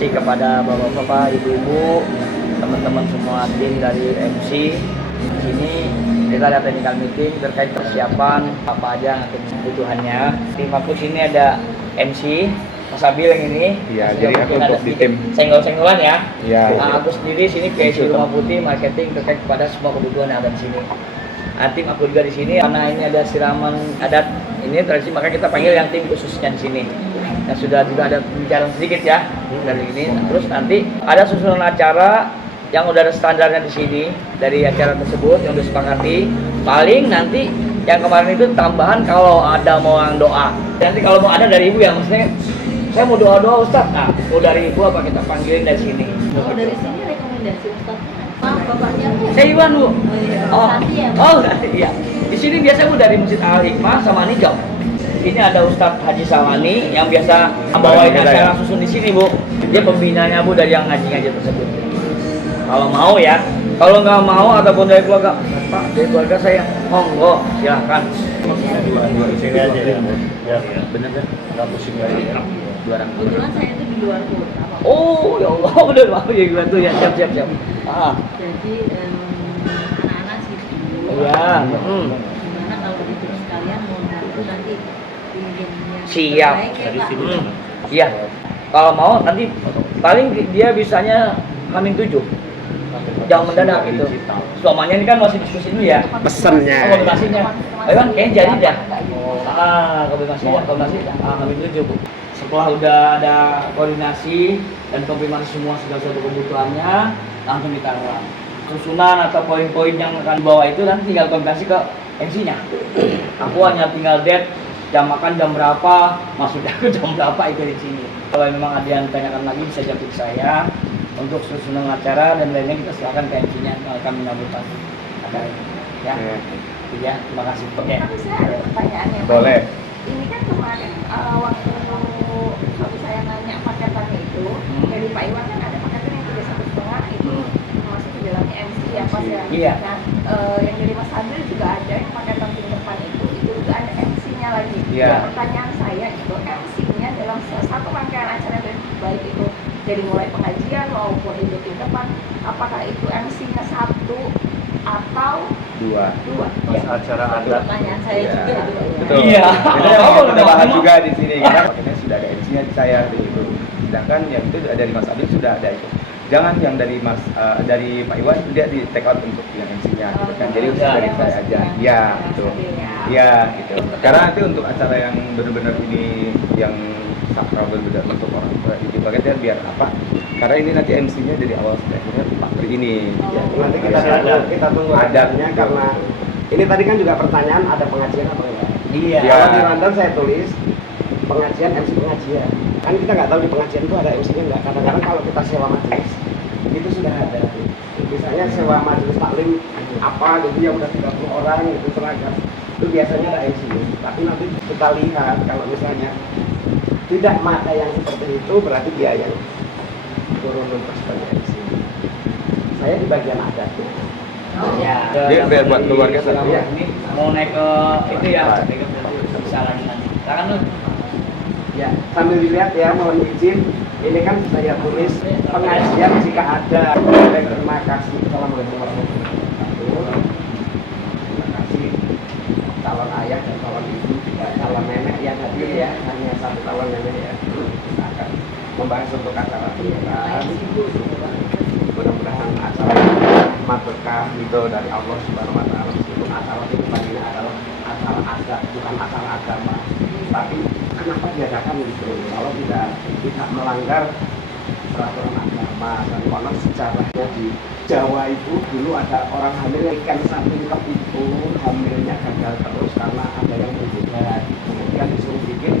kasih kepada bapak-bapak, ibu-ibu, teman-teman semua tim dari MC. Di sini kita ada technical meeting terkait persiapan apa aja kebutuhannya. Tim aku sini ada MC, Mas Abil yang ini. Iya, jadi aku untuk di tim senggol-senggolan ya. Iya. Nah, aku sendiri sini PSI Rumah Putih marketing terkait kepada semua kebutuhan yang ada di sini. Nah, tim aku juga di sini karena ini ada siraman adat ini tradisi, maka kita panggil yang tim khususnya di sini. Yang sudah juga ada pembicaraan sedikit ya dari ini. Nah, terus nanti ada susunan acara yang udah ada standarnya di sini dari acara tersebut yang udah sepakati. Paling nanti yang kemarin itu tambahan kalau ada mau yang doa. Nanti kalau mau ada dari ibu ya, maksudnya saya mau doa Ustadz. Nah, mau dari ibu apa kita panggilin dari sini? Kalau dari sini rekomendasi Ustadznya bapaknya apa ya? Saya Iwan Bu. Oh, Santi ya, Bu? oh iya. Di sini biasa Bu dari Masjid Al Hikmah sama Nijam. Ini ada Ustadz Haji Salmani yang biasa bawain acara susun di sini Bu. Dia pembinanya Bu dari yang ngaji-ngaji tersebut. Kalau mau ya, kalau nggak mau ataupun dari keluarga, Pak, dari keluarga saya, monggo, silahkan. sini aja ya. Ya, bener kan? Nggak pusing lagi ya. Kebetulan saya itu di luar kota, Pak. Oh, ya Allah, bener banget ya gimana tuh ya, siap. Ah, Jadi anak-anak sibuk. iya. Gimana kalau itu sekalian mau bantu nanti bikin yang Siap. terbaik ya, Pak? Iya. Kalau mau nanti paling dia bisanya H-7. Jangan mendadak gitu. Selamanya ini kan masih diskusi dulu ya. Pesennya. Komunikasinya. Ayo kan kayaknya jadi dah. Komunikasi dah. H-7 Bu. Setelah udah ada koordinasi dan konfirmasi semua segala sesuatu kebutuhannya, langsung kita ulang. Susunan atau poin-poin yang akan dibawa itu nanti tinggal komunikasi ke MC-nya. Aku hanya tinggal date jam makan jam berapa, masuk aku jam berapa itu di sini. Kalau memang ada yang tanyakan lagi bisa jawab ke saya. Untuk susunan acara dan lainnya kita silakan ke MC-nya kalau kami menyambut acara ini. Ya, ya, terima kasih. Oke. Tapi saya ada pertanyaan ya. Boleh. Ini kan kemarin waktu suami saya nanya paketannya itu dari Pak Iwan kan ada paketan yang 3,5 itu masuk ke dalamnya MC ya Mas ya. Iya. Nah yang dari Mas Adil juga ada yang paketan di depan itu juga ada MC-nya lagi. Iya. Nah, pertanyaan saya itu MC-nya dalam satu rangkaian acara baik itu dari mulai pengajian maupun di meeting depan, apakah itu MC-nya satu atau Dua. Ya. Acara Itu adat. pertanyaan saya Iya. juga itu, Pak. Betul. Iya. Itu yang kita bahas juga di sini. Karena paketnya sudah ada MC-nya di saya gitu. Sedangkan yang itu dari Mas Adil sudah ada itu. Jangan yang dari Pak Iwan dia di take out untuk yang MC-nya gitu kan. Jadi usaha dari saya aja. Iya, betul. Iya, gitu. Karena nanti untuk acara yang benar-benar ini yang sakral benar untuk orang tua ini paketnya biar apa? Karena ini nanti MC-nya dari awal sampai akhirnya Pak Tri ini. Ya, nanti kita tunggu adatnya karena ini tadi kan juga pertanyaan ada pengajian apa enggak? Iya. Kalau di rundown saya tulis pengajian MC pengajian. Kan kita nggak tahu di pengajian itu ada MC-nya nggak. Kadang-kadang kalau kita sewa majelis itu sudah ada. Misalnya sewa majelis taklim apa gitu yang udah 30 orang gitu seragam. Itu biasanya ada MC-nya. Tapi nanti kita lihat kalau misalnya tidak ada yang seperti itu berarti dia yang turun untuk sebagai MC. Saya di bagian adatnya. Ya, Biar buat keluarga selama ya. ini mau naik ke itu ya, bisa lagi nanti. Silakan lu. Ya, sambil dilihat ya, mohon izin. Ini kan saya tulis pengajian jika ada. Terima kasih. Assalamualaikum warahmatullahi wabarakatuh. Terima kasih calon ayah dan calon ibu, calon nenek yang hadir ya, hanya satu calon nenek ya. Kita akan membahas untuk acara pernikahan. Mudah-mudahan acara rahmat berkah gitu dari Allah Subhanahu wa taala. Meskipun acara itu tadinya adalah acara adat, bukan acara agama. Tapi kenapa diadakan gitu? Kalau tidak melanggar peraturan agama dan konon sejarahnya di Jawa itu dulu ada orang hamil ikan satingkep itu hamilnya gagal terus karena ada yang menghindar. Kemudian disuruh bikin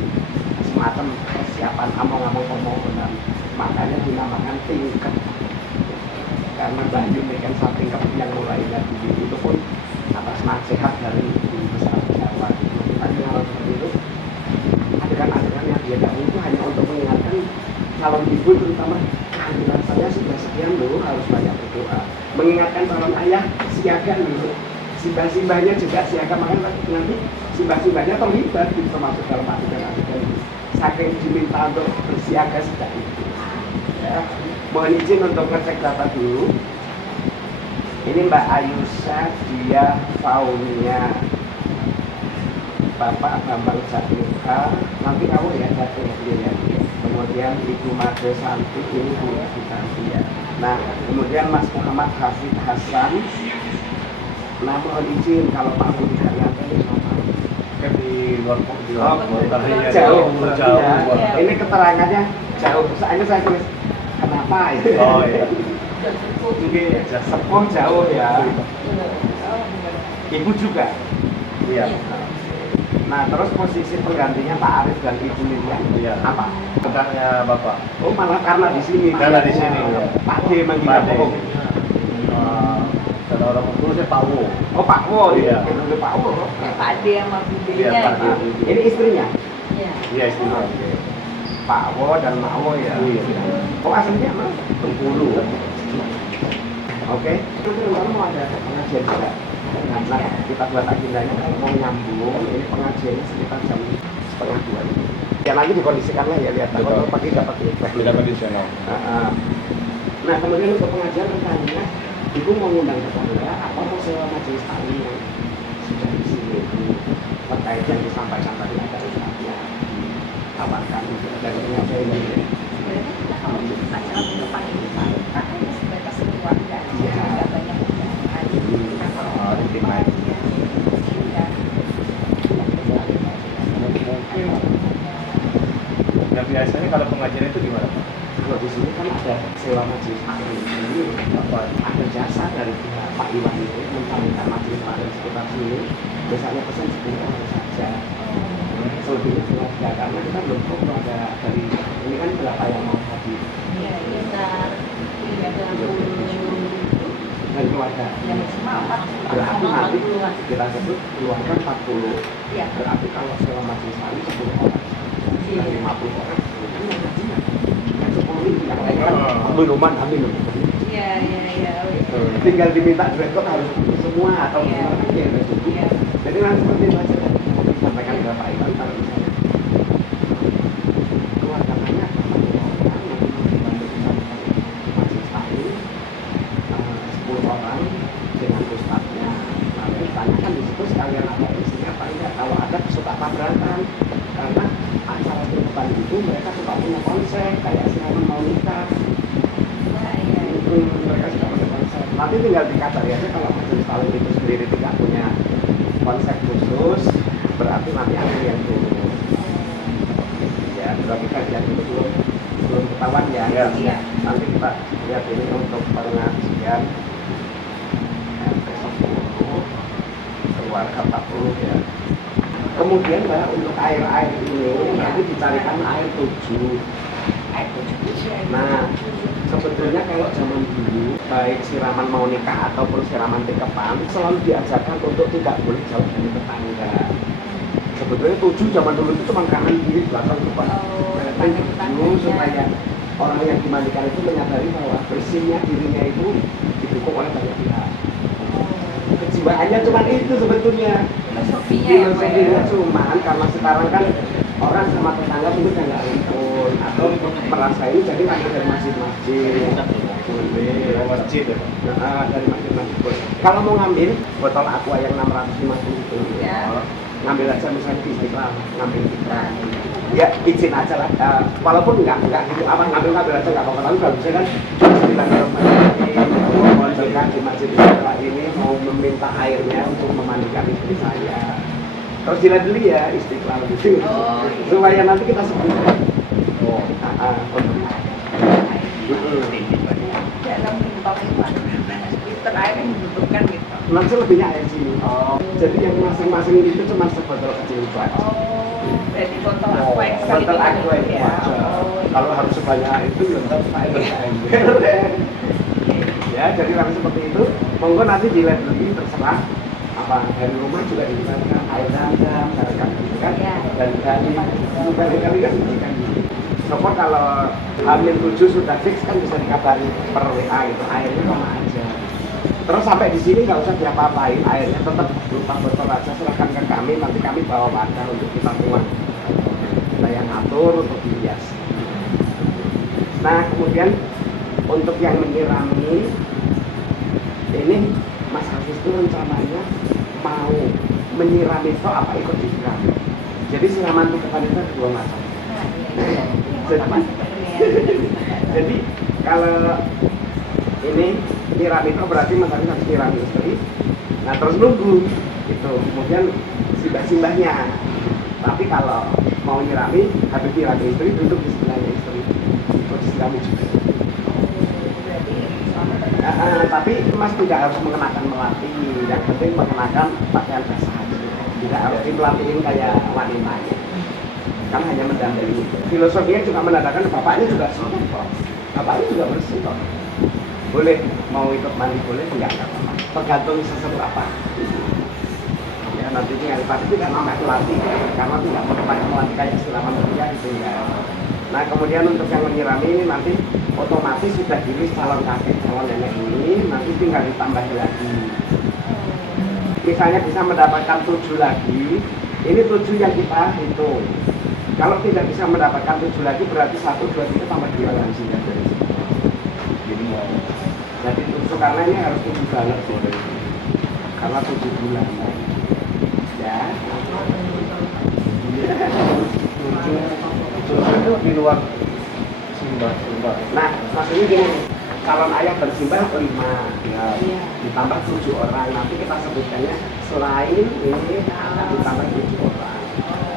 semacam persiapan among-among permohonan, makanya dinamakan tingkep karena banjir ikan satingkep yang mulainya itu pun atas nasihat dari ibu besar Jawa. Tadi hal seperti itu adegan-adegan yang diadakan itu hanya untuk mengingatkan calon ibu terutama kehamilan saya sudah sekian dulu harus banyak berdoa, mengingatkan calon ayah siaga dulu, simbah-simbahnya juga siaga, makanya nanti simbah-simbahnya terlibat gitu termasuk dalam adegan-adegan itu saking diminta untuk bersiaga sejak itu. Mohon izin untuk ngecek data dulu. Ini Mbak Ayusha, dia Faunia, Bapak Bambang Jatnika, nanti kamu ya Jatnika ya. Kemudian Ibu Made Santi, ini Bu Santi ya. Nah, kemudian Mas Muhammad Hafid Hasan. Nah, mohon izin kalau Pak Bu tidak nyampe ini sama. Di luar Jauh. jauh. Ya. Ini keterangannya jauh. Soalnya saya tulis kenapa ya? Oh iya. Mungkin sepuh jauh ya. Ibu juga. Iya. Nah, terus posisi penggantinya Pak Arif dan Ibu Lilian. Iya. Apa? Ketarnya Bapak. Oh, malah karena di sini. Karena di sini. Pak D manggil Pak D. Pak. Kalau orang tua saya Pak Wo. Oh, Pak Wo. Iya. Itu Pak Wo. Pak D sama budenya Iya, Pak D. gitu. Ini istrinya. Iya. Iya, istimewa. Pak Wo dan Mak Wo ya. Iya. Oh, aslinya mana? Bengkulu. Oke. Itu kan mau ada pengajian juga. Nah, kita buat agendanya kalau mau nyambung, ini pengajiannya sekitar jam 1:30. Ya nanti dikondisikan lah ya, lihat kalau pagi dapat feedback. Tidak kondisional. Nah, kemudian untuk pengajian rencananya Ibu mau ngundang tetangga apa mau sewa majelis taklim yang sudah di sini itu terkait yang disampaikan tadi ada ustaznya tawarkan dari pengajian ini. Sebenarnya kita kalau acara penutupan ini Pak, kan hanya sebatas keluarga, Iya. tidak banyak undangan. Kita kalau Tim lain. Nah, biasanya kalau pengajian itu gimana, Pak? Kalau di sini kan ada sewa majelis taklim ini apa ada jasa dari pihak Pak Iwan itu mencarikan majelis taklim sekitar sini biasanya pesan 10 orang saja. Selebihnya keluarga karena kita belum tahu kalau ada dari ini kan berapa yang mau hadir Iya, sekitar 30 dari keluarga. ya maksimal 40. Berarti nanti 40-an. kita sebut keluarga 40. Iya. Berarti kalau sewa majelis taklim 10 orang dari 50 orang itu yang hajinya yang 10 ini yang lain kan minuman ambil. Iya, iya, iya. Tinggal diminta dress code harus semua atau Iya. gimana aja yang setuju. Iya. Jadi nanti seperti itu aja disampaikan ke Pak Iwan kalau misalnya keluarga banyak 40 orang yang membantu disampaikan majelis taklim 10 orang dengan ustadznya. Nah, ditanyakan di situ sekalian apa isinya apa enggak. Kalau ada suka tabrakan karena acara penutupan itu mereka suka punya konsep kayak siraman mau nikah. Mereka sudah punya konsep. Nanti tinggal dikabari aja kalau majelis taklim itu sendiri tidak punya konsep khusus, berarti nanti ada yang turun. Ya, berarti kajian itu belum ketahuan ya. Iya. Nanti kita lihat ini untuk pengajian besok 10 keluarga 40 ya. Kemudian Mbak untuk air ini nanti dicarikan air 7. Nah, sebetulnya kalau zaman dulu baik siraman mau nikah ataupun siraman tikepan selalu diajarkan untuk tidak boleh jauh dari tetangga. Sebetulnya 7 zaman dulu itu cuma kanan kiri belakang depan. Dulu supaya orang yang dimandikan itu menyadari bahwa bersihnya dirinya itu didukung oleh banyak pihak. Kejiwaannya cuma itu sebetulnya. Filosofinya cuman karena sekarang kan orang sama tetangga mungkin nggak rukun atau merasa ini jadi ngambil dari masjid-masjid boleh Masjid ya, Pak? dari masjid-masjid boleh. Kalau mau ngambil botol aqua yang 650 itu Ya. ngambil aja misalnya di Istiqlal ngambil ya izin aja lah walaupun nggak gitu ngambil aja nggak apa-apa tapi kalau bisa kan bilang ke masjid di masjid Istiqlal ini mau meminta airnya untuk memandikan istri saya. Terus dilihat dulu ya Istiqlal gitu. Oh, iya. Supaya nanti kita sebut. Oh. Dalam bintang itu terakhir yang dibutuhkan gitu. Nanti lebihnya air sini. Jadi yang masing-masing itu cuma sebotol kecil itu aja. Berarti botol aqua yang sekali Botol diminum aqua itu ya. aja. Kalau harus sebanyak itu ya ntar air. Ya, jadi kalau seperti itu, monggo nanti dilihat dulu terserah apa dari rumah juga digunakan air zam-zam, kan? Ya. Dan kali kan diberikan. Sopor kalau hamil 7 sudah fix kan bisa dikabari per WA gitu, airnya sama aja. Terus sampai di sini nggak usah diapa-apain, airnya tetap berupa botol aja, serahkan ke kami, nanti kami bawa wadah untuk kita muat. Kita yang ngatur untuk dihias. Nah kemudian untuk yang menyirami ini Mas Hafiz itu rencananya mau menyiram itu apa ikut disiram. Jadi siraman tukepan itu ada dua macam. Jadi kalau ini nyiram itu berarti Mas Hafiz harus nyiram istri. Nah terus nunggu itu kemudian simbah-simbahnya. Tapi kalau mau nyirami habis nyirami istri duduk di sebelahnya istri terus disirami juga. Tapi Mas tidak harus mengenakan melati, yang penting mengenakan pakaian basah. Tidak harus dimelatihin kayak wanita, kan hanya mendampingi. Filosofinya juga menandakan bapaknya juga suci kok, bapaknya juga bersih kok. Boleh mau ikut mandi boleh, enggak apa-apa. Tergantung seseberapa. Ya nanti tinggal pasti tidak nambah melati, karena tidak mau pakai melati kayak siraman pria gitu ya. Nah kemudian untuk yang menyirami ini nanti otomatis sudah diri calon kakek calon nenek ini nanti tinggal ditambah lagi. Misalnya bisa mendapatkan 7 lagi, ini 7 yang kita hitung. Kalau tidak bisa mendapatkan 7 lagi berarti 1, 2, 3 tambah 2 lagi ya dari situ. Jadi 7 karena ini harus 7 banget karena 7 bulan. Ya. Itu di luar simbah. Nah, maksudnya gini, calon ayah bersimbah 5 ya, ditambah 7 orang. Nanti kita sebutkannya selain ini ditambah 7 orang.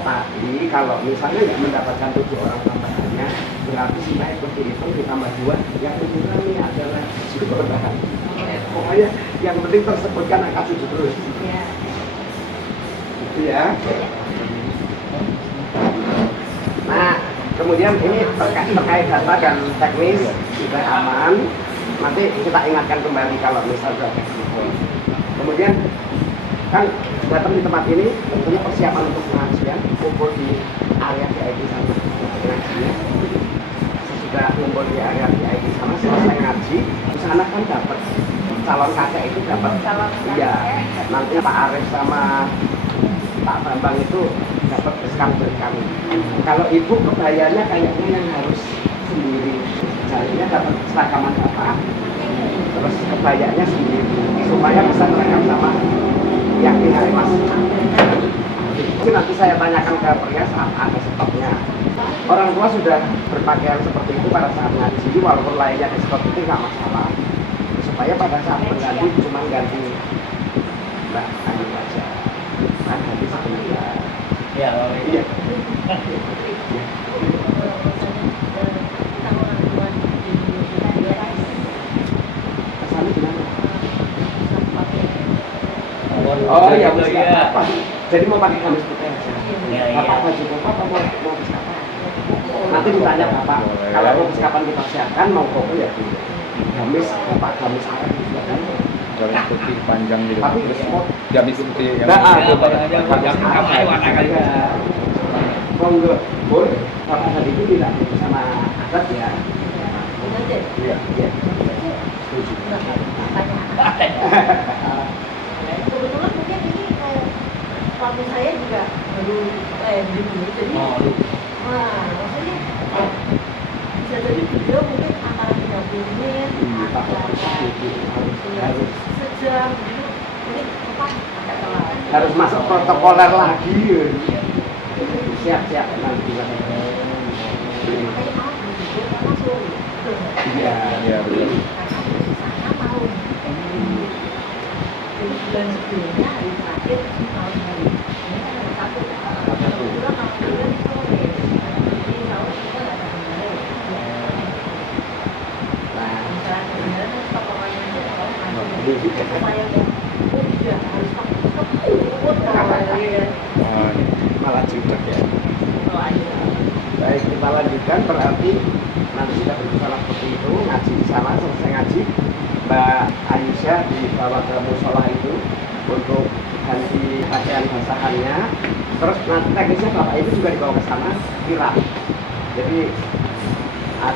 Tapi kalau misalnya nggak mendapatkan 7 orang tambahannya, berarti simbah ikut dihitung ditambah 2. Yang kedua ini adalah 7 orang. Pokoknya yang penting tersebutkan angka 7 terus. Gitu ya. Nah, kemudian ini terkait data dan teknis sudah aman. Nanti kita ingatkan kembali kalau misalnya kemudian kan datang di tempat ini tentunya persiapan untuk pengajian, kumpul di area VIP sana pengajian. Sesudah kumpul di area VIP sana selesai ngaji, di sana kan dapat calon kakek itu dapat. Iya, nanti Pak Arif sama Pak Bambang itu dapat diskon dari kami. Kalau ibu kebayanya kayaknya yang harus sendiri, jadinya dapat seragaman bapak, terus kebayanya sendiri supaya bisa seragam sama yang di hari mas. Jadi nanti saya tanyakan ke pria saat ada stoknya. Orang tua sudah berpakaian seperti itu pada saat ngaji, walaupun lainnya di stok itu nggak masalah. Supaya pada saat berganti cuma ganti Mbak Ayu aja. Kan ganti sebenarnya. Ya, Iya. Kesannya gimana? Oh iya, apa? Jadi mau pakai gamis putih aja. Bapak baju bapak mau gamis apa? Nanti ditanya bapak. Kalau mau gamis kapan kita siapkan, mau koko ya bu. Gamis bapak gamis apa juga kan? Gamis putih panjang gitu. Tapi gamis putih yang warna kali. Monggo, boleh. Bapak tadi itu tidak sama adat ya. Iya, iya. Setuju. Kebetulan mungkin ini suami saya juga baru dulu, jadi maksudnya bisa jadi beliau mungkin antara 30 menit Harus sejam, jadi apa agak telat. harus masuk protokoler lagi. Siap-siap nanti. Makanya karena sore. Iya, iya betul. Karena di sana mau. Jadi bulan sebelumnya hari terakhir tahun hari ini kan ada satu bulan alhamdulillah di sore. Jadi tahun kita nggak ada kemarin. Nah, Misalnya kebenaran potongannya aja kalau ini masih juga. saya udah harus keput Malah juga ya. kalau aja. Baik, kita lanjutkan berarti nanti sudah berbicara seperti itu, ngaji di sana, selesai ngaji Mbak Aisyah dibawa ke musola itu untuk ganti pakaian basahannya. Terus nanti teknisnya bapak itu juga dibawa ke sana kirap. Jadi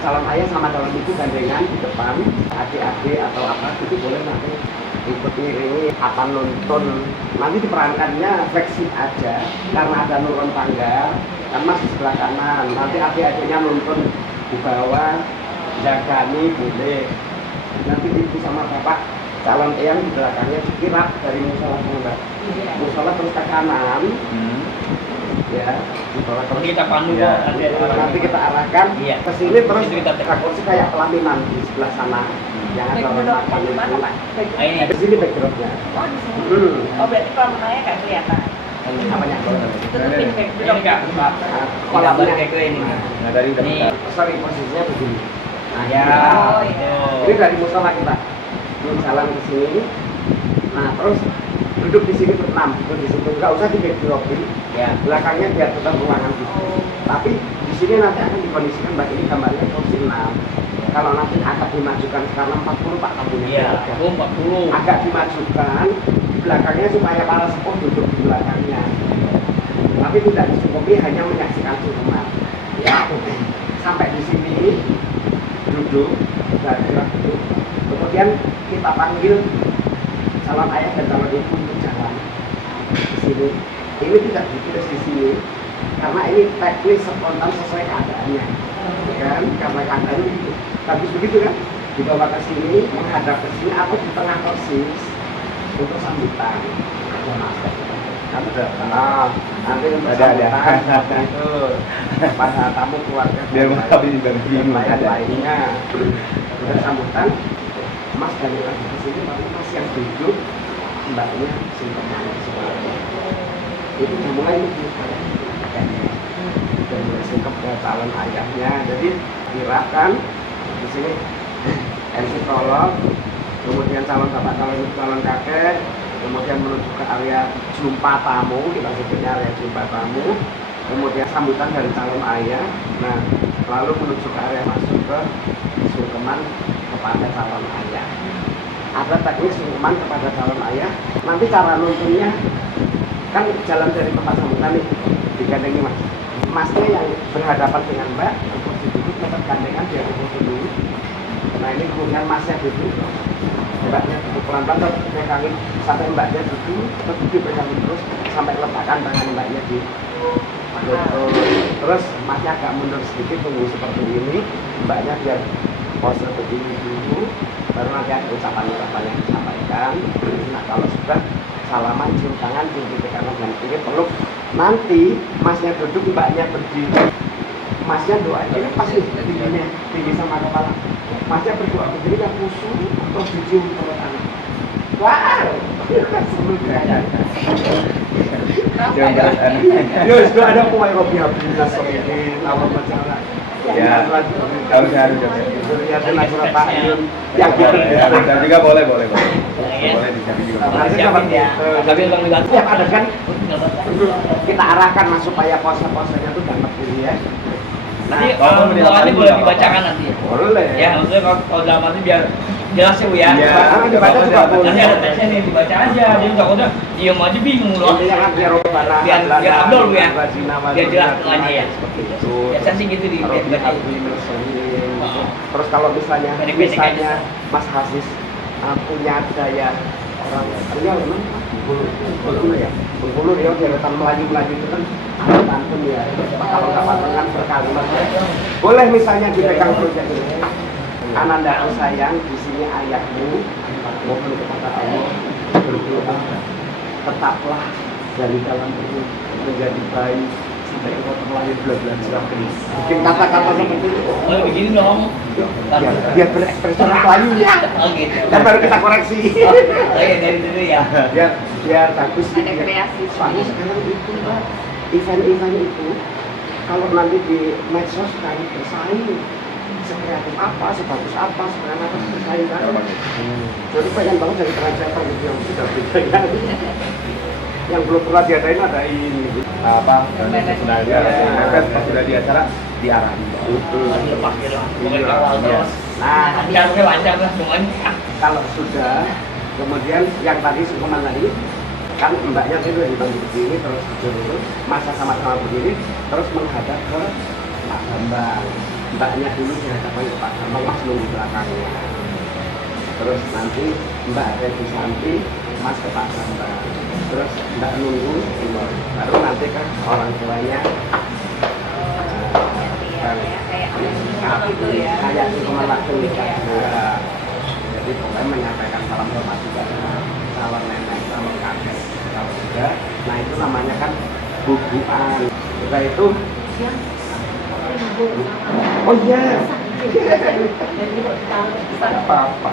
calon ayah sama calon ibu gandengan di depan, adik-adik atau apa itu boleh nanti ikut ngiringi apa nuntun. Nanti diperankannya fleksib aja karena ada nurun tangga kan mas di sebelah kanan, nanti adik-adiknya nuntun di bawah jagani boleh. Nanti ibu sama bapak calon eyang di belakangnya dikirap dari musola Mbak. Musola terus ke kanan, ya, di bawah terus. Nanti kita pandu Iya. kok, nanti ada orang. Nanti kita arahkan Iya. ke sini terus Itu kita tekan. kursi kayak pelaminan di sebelah sana. Yang ada orang Backdropnya makan di mana itu. Pak? Ini. Di sini backdropnya. Oh di sini. Hmm. Oh berarti kalau menanya nggak kelihatan. Namanya Tutupin Ini backdrop. Kak, kolamnya kayak ini. Nah tadi udah Nih. kita sorry posisinya begini. Nah, Ya. Oh, iya. Ini dari musola kita. Ini jalan ke sini. Nah, terus duduk di sini berenam, duduk di situ. Nggak usah di backdropin. Ya. Belakangnya biar tetap ruangan gitu. Oh. Tapi di sini nanti akan dikondisikan Mbak ini gambarnya kursi 6. Kalau nanti akan dimajukan karena 40 Pak kampungnya. Iya, aku 40. Agak dimajukan di belakangnya supaya para sepuh duduk di belakangnya. Tapi tidak dicukupi hanya menyaksikan sungkeman. Ya. Sampai di sini duduk, dan duduk. Kemudian kita panggil calon ayah dan calon ibu untuk jalan di sini. Ini tidak ditulis di sini karena ini teknis spontan sesuai keadaannya, kan? Karena keadaannya gitu. Bagus begitu kan? Dibawa ke sini, menghadap ke sini atau di tengah persis untuk sambutan. Ada masker. kamu udah Nanti untuk Ada. sambutan itu pada tamu keluarga biar mau habis dan yang lainnya udah sambutan. Mas dari lagi ke sini baru Mas yang duduk, mbaknya singkeman semuanya. Itu dimulai itu dan mulai singkep ke calon ayahnya. Jadi dirakan di sini MC prolog, kemudian calon bapak, calon kakek, kemudian menuju ke area jumpa tamu, kita sebutnya area jumpa tamu, kemudian sambutan dari calon ayah. Nah, lalu menuju ke area masuk ke sungkeman kepada calon ayah. Ada teknik sungkeman kepada calon ayah. Nanti cara nuntunnya kan jalan dari tempat sambutan nih, digandengi Mas. Masnya yang berhadapan dengan Mbak, untuk duduk tetap gandengan dia duduk dulu. Nah ini kemudian Masnya duduk, Mbaknya duduk pelan-pelan, tetap pegangin sampai Mbaknya duduk, tetap dipegangin terus sampai letakkan tangan Mbaknya di terus Masnya agak mundur sedikit, tunggu seperti ini, Mbaknya biar pose begini dulu, baru nanti ada ucapan-ucapan yang disampaikan. Nah kalau sudah salaman, cium tangan, cium titik kanan dan kiri, peluk. Nanti Masnya duduk, Mbaknya berdiri. Masnya doa ini pasti tingginya tinggi sama kepala. Masnya berdoa begini kan khusyuk, terus dicium perut anak. Wow, seru kayaknya. Yo, sudah ada pemain Robi Abdullah ini, awal masalah. Ya, harusnya Ya, dan Nasrul Ta'yun yang gitu. ya, bisa juga boleh boleh dicari juga Nanti Siapin seperti ya. itu. Tapi Bang Wilanto. Setiap adegan kita arahkan Mas supaya pose-posenya itu dapat diri ya. Nanti kalau doanya boleh dibacakan nanti. Boleh. Ya, maksudnya kalau dalam arti biar jelas ya Bu ya. Iya. Dibaca juga boleh. Nanti ada teksnya nih dibaca aja. Dia udah diem aja bingung loh. Intinya kan biar robbana, Biar abdol Bu ya. wazina, Biar jelas tengahnya ya. seperti itu. Biasa sih gitu di Kalau dibaca. Terus kalau misalnya Pendek-pendek aja. Mas Hasis punya daya orang Riau memang Bengkulu ya, Bengkulu Riau deretan Melayu itu kan ada pantun ya. Kalau nggak pantun kan berkalimat ya. Boleh misalnya dipegang proyek ini. Anandaku sayang, di sini ayahmu mohon kepada Allah berdoa tetaplah dari dalam perut menjadi bayi sampai engkau terlahir bulan-bulan Zulhijjah. Bikin kata-kata seperti itu. Oh begini dong. Biar berekspresi orang Melayu ya. Oh gitu. Dan baru kita koreksi. Oh iya dari dulu ya. Biar bagus. Ada kreasi. Soalnya sekarang itu Pak, event-event itu kalau nanti di medsos kan bersaing sekreatif apa, sebagus apa, sekeren apa bersaing kan. Jadi pengen banget jadi translator gitu yang sudah beda yang belum pernah diadain ada ini apa sudah sudah di acara diarahin Masih lepas gitu. Pokoknya kawal terus. Nah Lancar lah semuanya. kalau sudah kemudian yang tadi sungkeman tadi kan mbaknya itu dibantu begini terus dulu masa sama-sama begini terus menghadap ke Pak Bambang. Mbaknya dulu dihadapkan ke Pak Bambang, Mas nunggu belakangnya. Terus nanti Mbak ada di samping, Mas ke Pak Bambang. Terus Mbak nunggu, baru nanti kan orang tuanya. nikah gitu ya. kayak cuma waktu nikah juga. Jadi pokoknya menyampaikan salam hormat juga dengan calon nenek, calon kakek, kalau sudah. Nah itu namanya kan bubuan. Setelah itu, oh iya, apa-apa.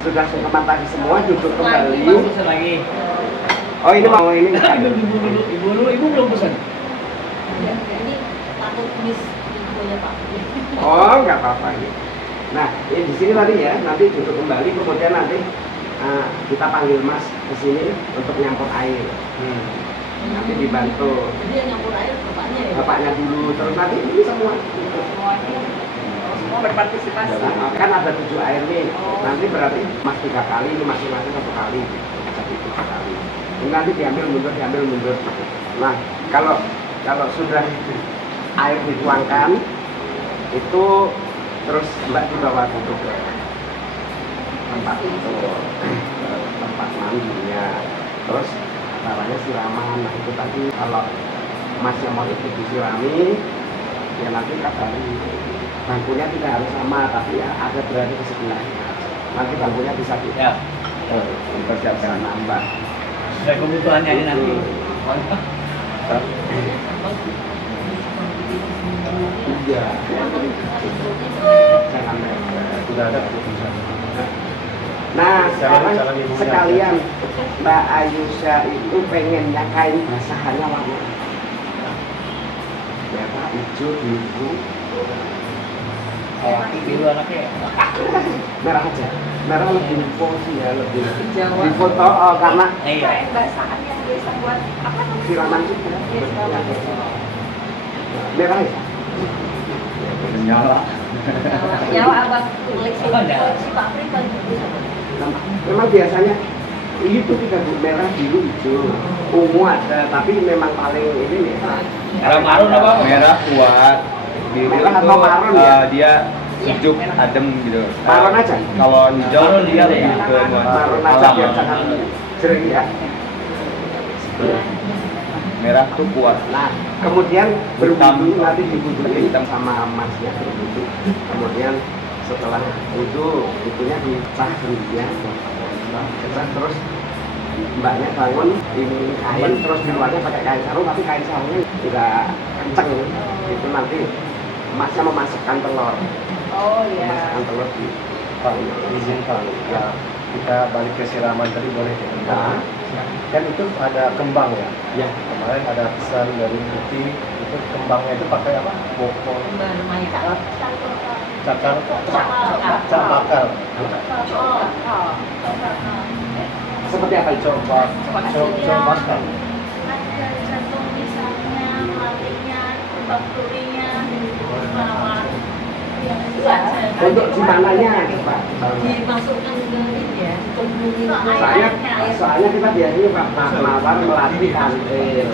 Sudah sungkeman tadi semua duduk kembali. Pesan lagi. Oh ini mau ini. Ibu belum pesan. Ini takut miss infonya Pak. Oh nggak apa-apa ini. Nah di sini tadi ya, nanti duduk kembali, kemudian nanti kita panggil Mas ke sini untuk nyampur air. Nanti dibantu Jadi yang nyampur air bapaknya ya? bapaknya dulu, terus nanti ini semua. Semua berpartisipasi. Nah, kan ada 7 air nih, nanti berarti Mas 3 kali, ini masing-masing 1 kali, jadi 3 kali. Ini nanti diambil mundur. Nah kalau sudah air dituangkan, itu terus Mbak dibawa duduk ke tempat itu, tempat mandinya, terus caranya siraman. Nah itu tadi kalau Mas yang mau ikut disirami, ya nanti kabari. Bangkunya tidak harus sama, tapi ya ada berada di sebelahnya. Nanti bangkunya bisa kita Persiapkan. nambah. Sesuai kebutuhannya ini nanti. Iya. Jangan Sudah ada keputusan. Nah, sekarang Calon ibunya. sekalian Mbak Ayusha itu pengennya kain basahannya warna merah, hijau, biru, Biru anaknya. merah aja. Merah lebih posi ya, lebih Jawa. di foto karena Iya. Kain basahan yang biasa buat apa namanya? siraman juga. Merah ya. Menyala. Nyawa abang koleksi Pak Pri baju Memang biasanya itu tidak merah, biru, hijau, ungu ada, tapi memang paling ini merah. Kalau marun apa? Merah kuat. Biru Merah itu, atau marun ya? Dia sejuk, adem gitu. Marun aja? Kalau hijau Marun dia iya, lebih ya. ke nuansa Marun aja alam. biar sangat sering ya. Merah tuh kuat. Nah, kemudian berwudu, nanti diwuduin Hitam. sama masnya berwudu. Kemudian setelah itu itunya dicah dia, terus mbaknya bangun ini kain, terus di luarnya pakai kain sarung, tapi kain sarungnya nggak kenceng. Itu nanti masnya memasukkan telur, Oh iya. memasukkan telur di Pak, izin Pak, ya, kita balik ke siraman tadi boleh ya? Nah. Kan itu ada kembang ya? ya. Kemarin ada pesan dari Putih, itu kembangnya itu pakai apa? Bokor, Maya. cakar, cak bakar, Seperti apa itu? coba bakar. Ada jantung misalnya, matinya, kembang turinya, mana-mana. Untuk di mananya, Pak? Dimasukkan ke ini ya, tumbuhin Soalnya kita biasanya Pak Mawar melatih kantil.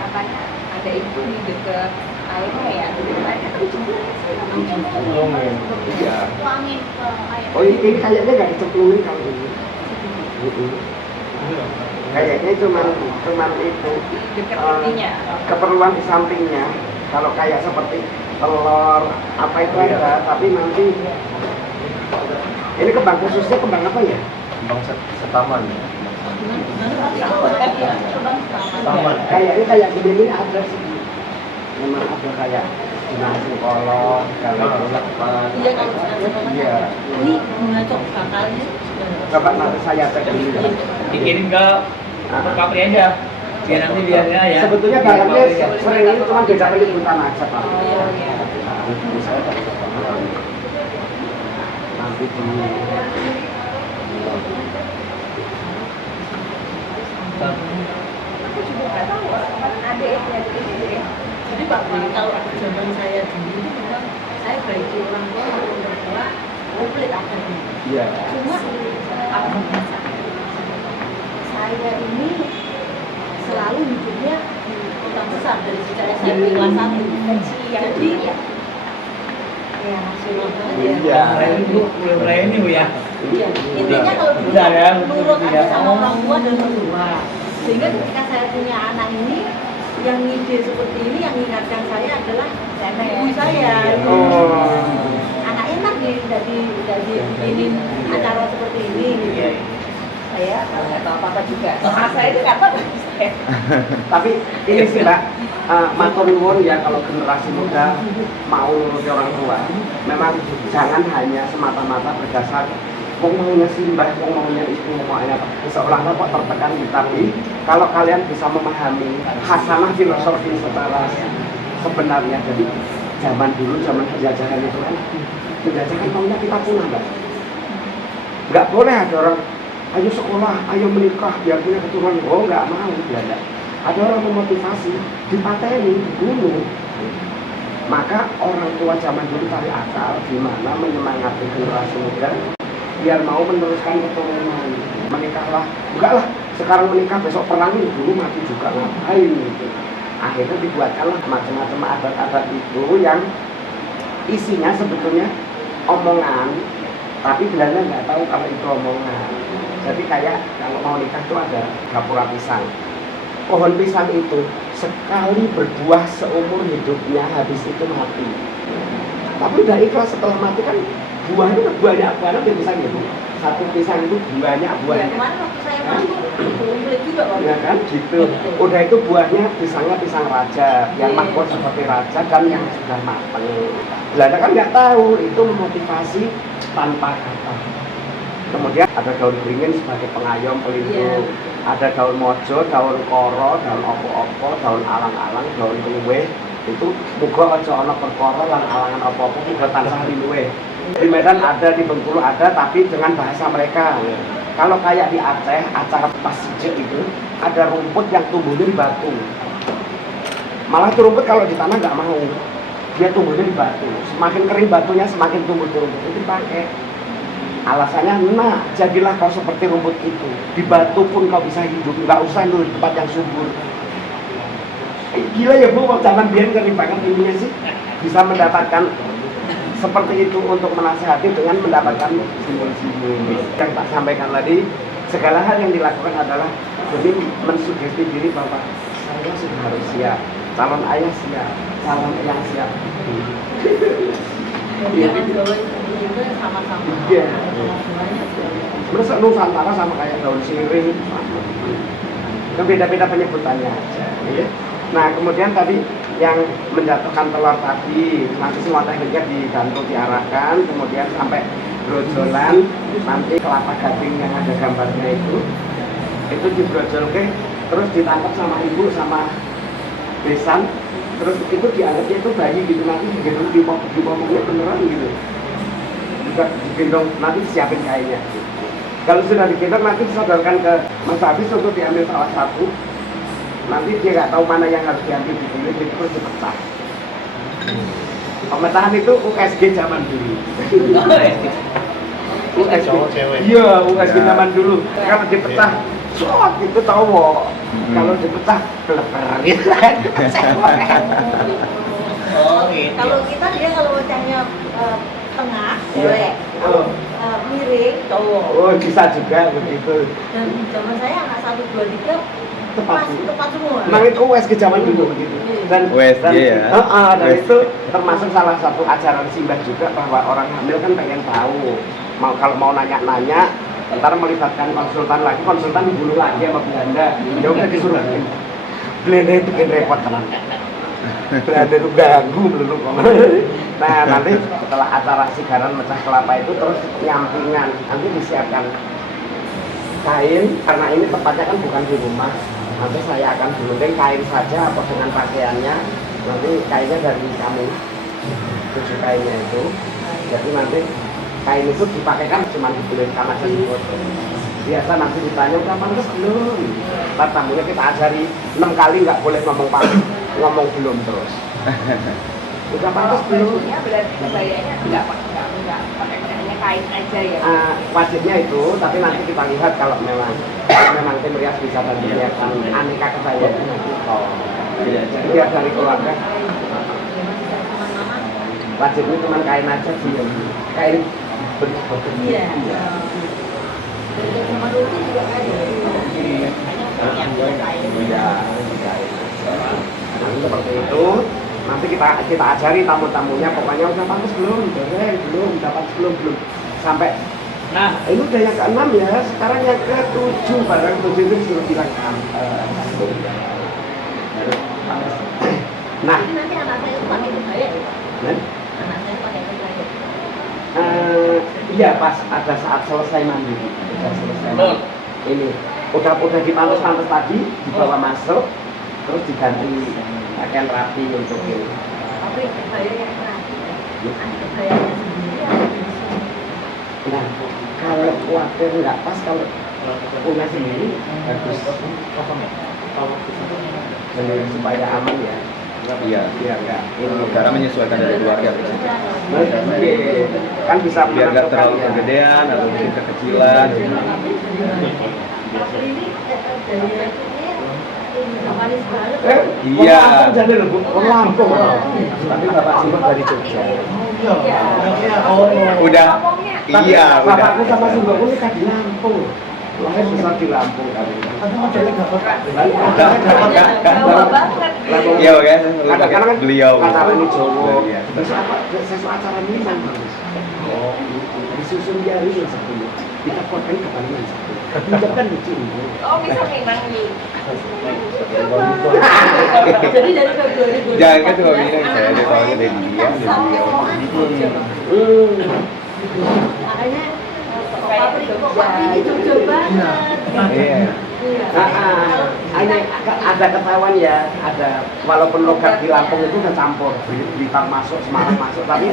Katanya ada itu di dekat airnya ya. Airnya kan Ngomongin. Iya. tuangin ke air. Oh ini kayaknya nggak dicemplungin kalau ini. Kayaknya cuman itu dekat eh, ininya. keperluan di sampingnya. Kalau kayak seperti telur apa itu ada, tapi nanti ini kembang khususnya kembang apa ya? Kembang setaman. Taman. Kayaknya kayak gini ini ada sih. Memang ada kayak nasi kolong, kalau lepas. Iya kalau sudah Iya. ini mengacok bakalnya. Coba nanti saya cek dulu ya. Dikirim ke Kapri aja. Biar nanti biarnya ya. Sebetulnya barangnya sering ini cuma beda penyebutan aja Pak. Iya, iya. Saya tak bisa paham. Nanti di Aku juga nggak tahu kan ada itu ya di sini. Jadi Pak Pri, kalau zaman saya dulu itu memang saya baik orang tua maupun orang tua komplit akadnya. Iya. Cuma apa saya ini selalu hidupnya di kota besar dari sejak SMP kelas 1. Jadi ya nasional banget ya. Iya. Belum mulai ini Bu ya. Iya. Intinya kalau dulu Udah ya, nurut iya. aja sama orang tua dan mertua. Sehingga ketika saya punya anak ini yang ide seperti ini yang mengingatkan saya adalah ibu saya. Oh. Anak enak nih jadi bikin acara seperti ini gitu. Saya nggak tahu apa-apa juga. Sama saya itu nggak tahu saya. Tapi ini sih Mbak, matur nuwun ya kalau generasi muda mau nuruti orang tua, memang jangan hanya semata-mata berdasar wong maunya simbah, wong maunya ibu, maunya apa. Seolah-olah kok tertekan gitu. Tapi kalau kalian bisa memahami hasanah filosofi secara sebenarnya, jadi zaman dulu, zaman penjajahan itu kan, penjajahan maunya kita punah Mbak. Nggak boleh ada orang ayo sekolah, ayo menikah, biar punya keturunan. Oh, nggak mau, Belanda. Ada orang memotivasi, dipateni, dibunuh. Maka orang tua zaman dulu cari akal gimana menyemangati generasi muda biar mau meneruskan keturunan. Menikahlah, enggak lah, sekarang menikah besok perang, dulu mati juga ngapain gitu. Akhirnya dibuatkanlah macam-macam adat-adat itu yang isinya sebetulnya omongan, tapi Belanda nggak tahu kalau itu omongan. Jadi kayak kalau mau nikah itu ada gapura pisang. Pohon pisang itu sekali berbuah seumur hidupnya, habis itu mati. Tapi udah ikhlas setelah mati kan buahnya banyak banget di pisang itu. Satu pisang itu banyak Ya, buahnya. kemarin waktu saya masuk kumplit juga Pak. Ya kan gitu. Udah itu buahnya pisangnya pisang raja, yang mahkota seperti raja dan yang sudah matang. Belanda kan nggak tahu itu memotivasi tanpa kata. Kemudian ada daun beringin sebagai pengayom pelindung, ada daun mojo, daun koro, daun opo-opo, daun alang-alang, daun luwe. Itu muga aja ana perkara lan alangan apa-apa muga tansah luwe. Di Medan ada, di Bengkulu ada, tapi dengan bahasa mereka. Kalau kayak di Aceh, acara pasije itu ada rumput yang tumbuhnya di batu. Malah itu rumput kalau di tanah nggak mau, dia tumbuhnya di batu. Semakin kering batunya, semakin tumbuh rumput itu dipakai. Alasannya, nah jadilah kau seperti rumput itu. Di batu pun kau bisa hidup, nggak usah lu di tempat yang subur. Gila ya Bu, zaman biar kering banget intinya sih. Bisa mendapatkan seperti itu untuk menasihati dengan mendapatkan simbol-simbol. Yang tak sampaikan tadi, segala hal yang dilakukan adalah demi mensugesti diri bahwa saya sudah harus siap, calon ayah siap, calon eyang siap. Iya, itu sama-sama. Iya. Semuanya Masa Nusantara sama kayak daun sirih, kan beda-beda penyebutannya aja. Ya. Nah kemudian tadi yang menjatuhkan telur tadi, nanti semua tekniknya dibantu diarahkan, kemudian sampai brojolan, nanti kelapa gading yang ada gambarnya itu dibrojolke, terus ditangkap sama ibu sama besan, terus itu dianggapnya itu bayi gitu, nanti digendong dipotongnya beneran gitu. Juga digendong, nanti disiapin kainnya. Kalau sudah digendong nanti disodorkan ke Mas Hafiz untuk diambil salah satu. Nanti dia nggak tahu mana yang harus diambil di sini, jadi terus dipecah. Pemecahan itu USG zaman dulu. USG. Iya, USG zaman dulu. Kalau dipecah, shot itu tahu. Kalau dipecah, keleper gitu. Oh gitu. Kalau kita dia kalau pecahnya tengah, cewek. Oh. Miring, cowok. Oh, bisa juga begitu. Dan zaman saya anak 1, 2, 3 Tepat. tepat semua. Memang itu USG zaman dulu begitu. Dan USG ya? Dan USG. itu termasuk salah satu ajaran simbah juga bahwa orang hamil kan pengen tahu. Kalau mau nanya-nanya, ntar melibatkan konsultan lagi, konsultan dibulu lagi sama Belanda. Ya udah disuruh. Belanda itu bikin repot tenan. Belanda itu ganggu melulu. Nah nanti setelah acara sigaran mecah kelapa itu terus nyampingan, nanti disiapkan kain, karena ini tempatnya kan bukan di rumah. Nanti saya akan gunting kain saja atau dengan pakaiannya. Nanti kainnya dari kami, 7 kainnya itu. Jadi nanti kain itu dipakaikan cuma dibelikan aja di foto. Biasa nanti ditanya udah pantas belum. Ntar tamunya kita ajari 6 kali nggak boleh ngomong belum terus. Udah pantas belum. Bajunya berarti kebayanya nggak pakai pakaiannya kain aja ya. Wajibnya itu, tapi nanti kita lihat kalau memang tim rias bisa menyiapkan aneka kebayaan nanti. Jadi biar dari keluarga wajibnya cuma kain aja sih, kain berbentuk. Iya. Sama dulu juga ada. Iya. kita ajari tamu-tamunya, pokoknya udah pantas belum, belum, dapat belum, sampai Nah, ini udah yang ke-6 ya, sekarang yang ke-7, barang 7 itu disuruh bilang nah, Jadi nanti anak saya itu pakai kebaya ya, Pak? nah, Anak saya pakai kebaya. iya pas ada saat selesai mandi, ini udah dipantas-pantas tadi, dibawa masuk, terus diganti pakaian rapi untuk ini. Tapi kebaya yang rapi, ada kebaya yang sendiri ada di sini. Nah, kalau khawatir nggak pas, kalau punya sendiri bagus sendiri supaya aman ya. Iya. Biar nggak ini Cara menyesuaikan dari keluarga. kan bisa Biar nggak terlalu menentukan ya. kegedean atau mungkin kekecilan. Tapi ini gaya ini Japanis banget. Iya. Lampung jadi loh, Bu. Lampung. Tapi Bapak Simbok dari Jogja. Udah. Iya, udah. Bapakku sama Simbokku nikah di Lampung. Lahir besar di Lampung kali. Jawa banget. Iya, oke. Kadang-kadang kan Beliau. acara ini Jawa. Iya. Terus apa? Sesuatu acara ini memang oh, disusun jari yang satu. Kita kuatkan kepalingan satu. Pinjamkan lucu ini. Oh bisa Minang nih. Jadi dari Februari 2014 Jangan kan cuma bilang saya ada soalnya dari dia, dari dia. Makanya pabrik ini Jogja banget. Iya. Iya. Ada ketahuan ya, ada walaupun logat di Lampung itu udah campur, Blitar masuk, Semarang masuk, tapi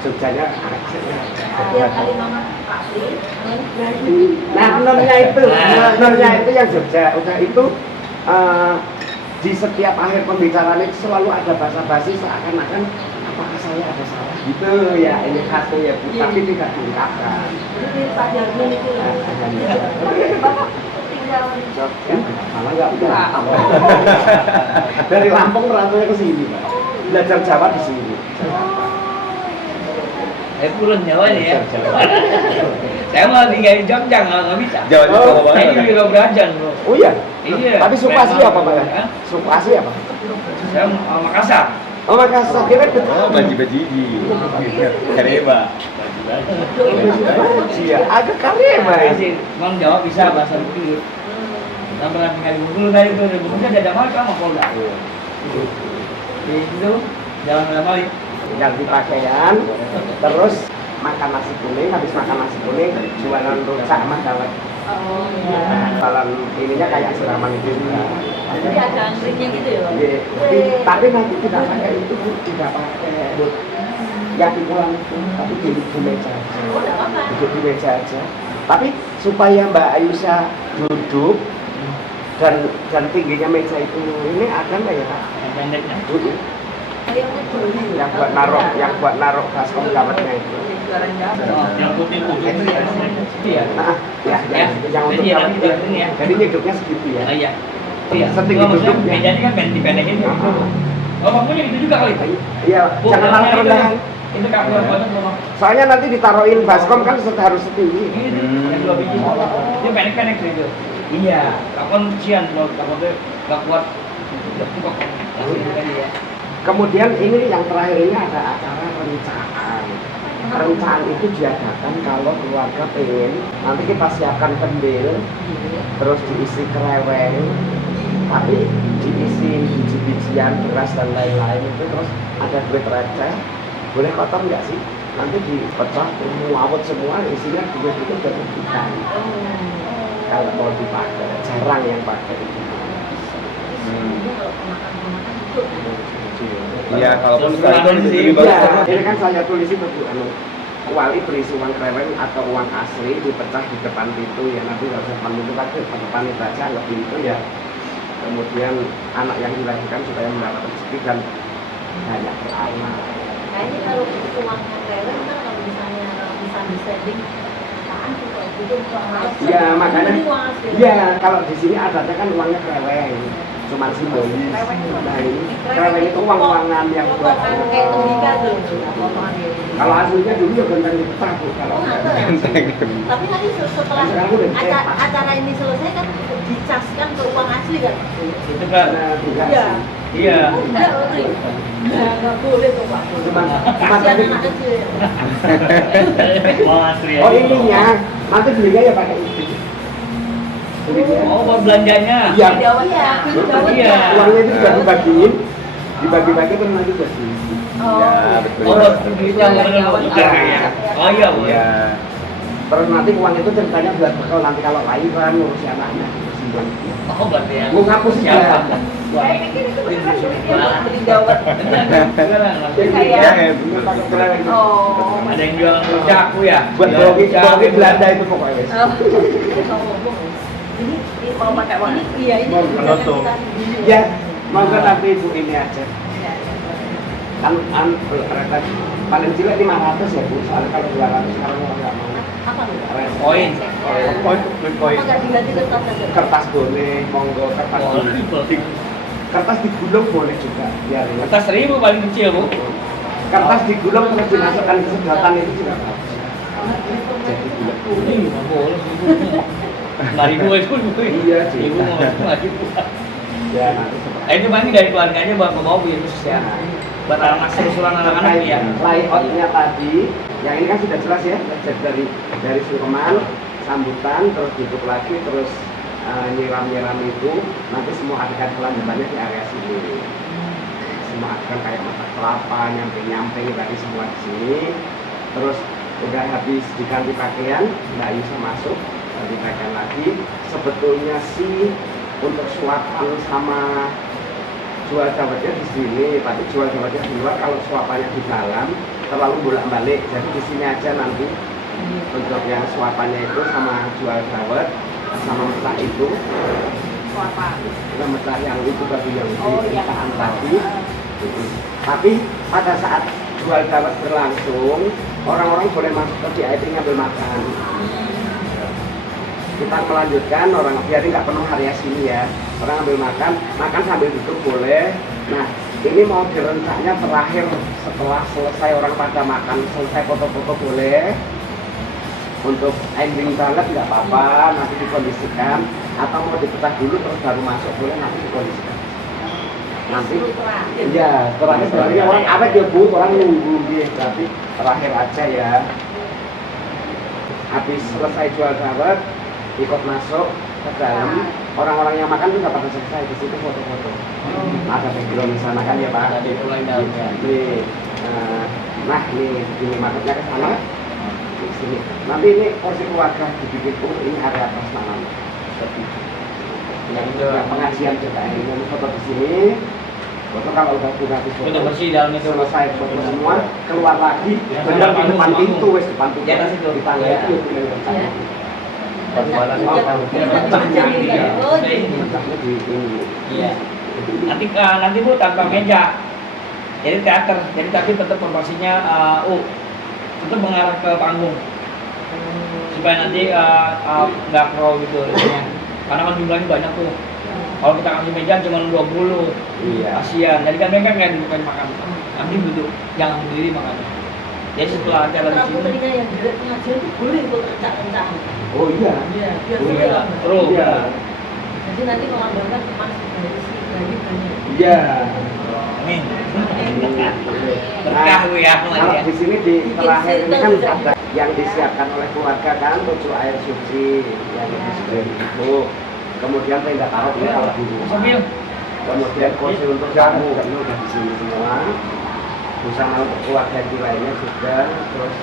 Jogjanya Setiap kali mama pabrik, nah nonnya itu yang Jogja, udah itu di setiap akhir pembicaraan itu selalu ada basa-basi seakan-akan apakah saya ada salah gitu ya, ini khasnya ya Bu, tapi tidak diungkapkan. jadi Pak Jarmin itu ya. Bapak tinggal di Jogja. Malah nggak udah. Dari Lampung merantau ke sini, Pak. Belajar Jawa di sini. Pulang Jawa nih ya. Saya malah tinggal di Jogja, nggak bisa. Jawa itu Jawa Saya banget. juga belajar bro. Oh iya. Iya. Tapi suku asli apa, Pak? Hah? Suku asli apa? Saya Makassar. Oh, Makassar. Kira betul. Oh, baji-bajiji. Kareba. Iya, ada Karema ya. Masih, Bang Jawa bisa bahasa Bukit. Saya pernah tinggal di Bengkulu tadi tuh, di Bengkulu ada Malka sama Polda. Di situ, Jalan Melamali. Ganti pakaian, terus makan nasi kuning, habis makan nasi kuning jualan rujak sama dawet. Oh iya. Jualan ininya kayak siraman itu juga. Jadi ada antriknya gitu ya, Pak? Iya. Tapi nanti tidak pakai itu, Bu. Tidak pakai yang dipulang itu, tapi di meja aja. Oh, enggak apa-apa. Duduk di meja aja. Tapi supaya Mbak Ayusha duduk dan tingginya meja itu ini ada nggak ya, Pak? Yang pendeknya. Duduk. Kayaknya dulu. Yang buat naruh baskom dawetnya itu. Yang putih-putih itu ya. Iya. Nah, ya, yang untuk Jadi dawet yang itu. ini ya. Jadi nyeduknya segitu ya. Oh iya. Iya. Setinggi Kalau maksudnya duduknya. bedanya kan dipendekin gitu. Oh, bangkunya gitu juga kali. Iya, Bu, jangan yang malah itu. rendahan. Itu kaku banget loh. Soalnya nanti ditaruhin baskom kan harus setinggi. Ini tuh, yang 2 biji. Dia pendek-pendek tuh itu. Iya. Kapan sian kalau kapan tuh nggak kuat. Cukup. Tadi ya. Kemudian ini yang terakhir ini ada acara rencaan. Rencaan itu diadakan kalau keluarga pengen nanti kita siapkan kendil, terus diisi kereweng, tapi diisi biji-bijian, beras dan lain-lain itu, terus ada duit receh. Boleh kotor nggak sih? Nanti dipecah, muawet semua, isinya duit itu dari kita. Kalau mau dipakai, jarang yang pakai itu. Iya, kalau Terus sekali itu kemarin sih, lebih bagus. Iya, ini kan saya tulis itu Bu, wali berisi uang kreweng atau uang asli dipecah di depan pintu ya, nanti nggak usah depan pintu kan depan itu aja, anggap pintu ya. Kemudian anak yang dilahirkan supaya mendapat rezeki dan banyak beramal. Kayaknya kalau uang trailer kan kalau misalnya bisa di-setting apaan tuh kayak gitu males. Ya makanya, Ini uang asli. ya kalau di sini adatnya kan uangnya kreweng, cuman simbolis. Nah ini kreweng itu uang-uangan yang buat. Kayak tembikar tuh. Kalau aslinya dulu ya genteng dipecah Bu. Kalau Oh, nggak tahu. Tapi nanti setelah Sekarang udah dicetak. acara ini selesai kan dicaskan ke uang asli kan? Itu kan nah, juga Iya. sih. Iya. Nggak boleh tuh Pak. Cuma Kasihan tadi anak kecil. Mau Astri oh ininya nanti belinya ya pakai itu belinya Oh, buat belanjanya. iya Iya. Iya. uangnya itu sudah dibagiin dibagi-bagi terus nanti buat diisi Iya, betul. Oh, buat beli yang ya. Oh iya, Bu. Iya. terus nanti uang itu ceritanya buat bekal nanti kalau lahiran ngurusi anaknya simpan Oh, berarti ya. mau ngapus Siapa? ya Saya pikir itu beneran sulit ya buat beli Iya. dawet. Sekarang langsung. Kayak- Iya, betul. Oh. Ada yang jualan rujak aku ya. buat bawa Belanda itu pokoknya Ini Mau pakai warna? ini iya ini Mau menutup. ya mau nggak nanti ibu ini aja kan paling cilik 500 ya bu soalnya kalau 200 sekarang orang nggak mau apa nih? Koin. Koin. Apa nggak diganti kertas aja? kertas boleh monggo kertas boleh kertas digulung boleh juga biar ini. Kertas 1.000 paling kecil, Bu. Kertas digulung terus dimasukkan ke sedotan itu juga bagus. Jadi bulat. Ini nggak boleh. 5.000 itu, Bu. Iya, sih. Ibu mau 5.000. Ya nanti seperti Ini mah ini dari keluarganya bawa ke mobil khusus ya. Buat anak seru-seruan anak-anak ya. layoutnya tadi, yang ini kan sudah jelas ya, jadi dari sungkeman, sambutan, terus duduk lagi, terus nyiram-nyiram itu, nanti semua adegan kelanjutannya di area sini. Semua adegan kayak masak kelapa, nyamping-nyamping tadi semua di sini. Terus udah habis diganti pakaian, Mbak Yusa masuk, ganti pakaian lagi. Sebetulnya sih untuk suapan sama jual dawetnya di sini, tapi jual dawetnya di luar. Kalau suapannya di dalam terlalu bolak-balik, jadi di sini aja nanti untuk yang suapannya itu sama jual dawet sama mecah itu, Apa? kita mecah yang itu tadi yang Oh, di iya. pernikahan tadi. Gitu. Tapi pada saat jual dawet berlangsung, orang-orang boleh masuk ke VIP ngambil makan. Kita melanjutkan orang biar nggak penuh area sini ya, orang ambil makan sambil duduk boleh. Nah ini mau direncaknya terakhir setelah selesai orang pada makan selesai foto-foto boleh, untuk ending banget nggak apa-apa nanti dikondisikan, atau mau dipecah dulu terus baru masuk boleh nanti dikondisikan nanti. Iya terakhir sebenarnya orang apa dia bu orang nunggu dia, tapi terakhir aja ya. Habis selesai jual dawet ikut masuk ke dalam, orang-orang yang makan tuh nggak pada selesai di situ foto-foto. Ada background di sana kan ya Pak. Ada di mulai dalamnya. Nih, nah ini ini marketnya ke sana, di sini. Nanti ini porsi keluarga dibikin ini area prasmanan. Yang pengajian juga ini mau foto di sini. Foto kalau udah habis foto Udah bersih dalam itu. selesai foto semua, keluar lagi, benar di depan pintu wes depan pintu. Di atas itu. Di tangga Iya. itu yang rencana. Bagaimana sih? Oh, Rencana di ini. Iya. Nanti Bu tanpa meja. Jadi teater. Jadi tapi tetap proporsinya tetap mengarah ke panggung. Supaya nanti nggak pro gitu isinya. Karena kan jumlahnya banyak tuh. Kalau kita kasih meja cuma 20, Iya. kasihan. Jadi kan mereka nggak duduk makan. Nanti duduk, jangan berdiri makan. Jadi setelah acara di Orang sini, putrinya yang direct pengajian itu boleh ikut rencak-rencak. Oh iya. Iya, biar Oh, boleh iya. lah. Terus. Iya. Jadi nanti melambangkan masih dari si lagi banyak. Iya. amin. Nah, Berkah Bu ya. kalau di sini di terakhir ini kan ada yang disiapkan oleh keluarga kan, tujuh air suci yang disediakan itu. Kemudian tenda taruh ini kalau di rumah. Sambil. Kemudian kursi untuk tamu ini udah di sini semua. Busana untuk keluarga yang lainnya sudah. Terus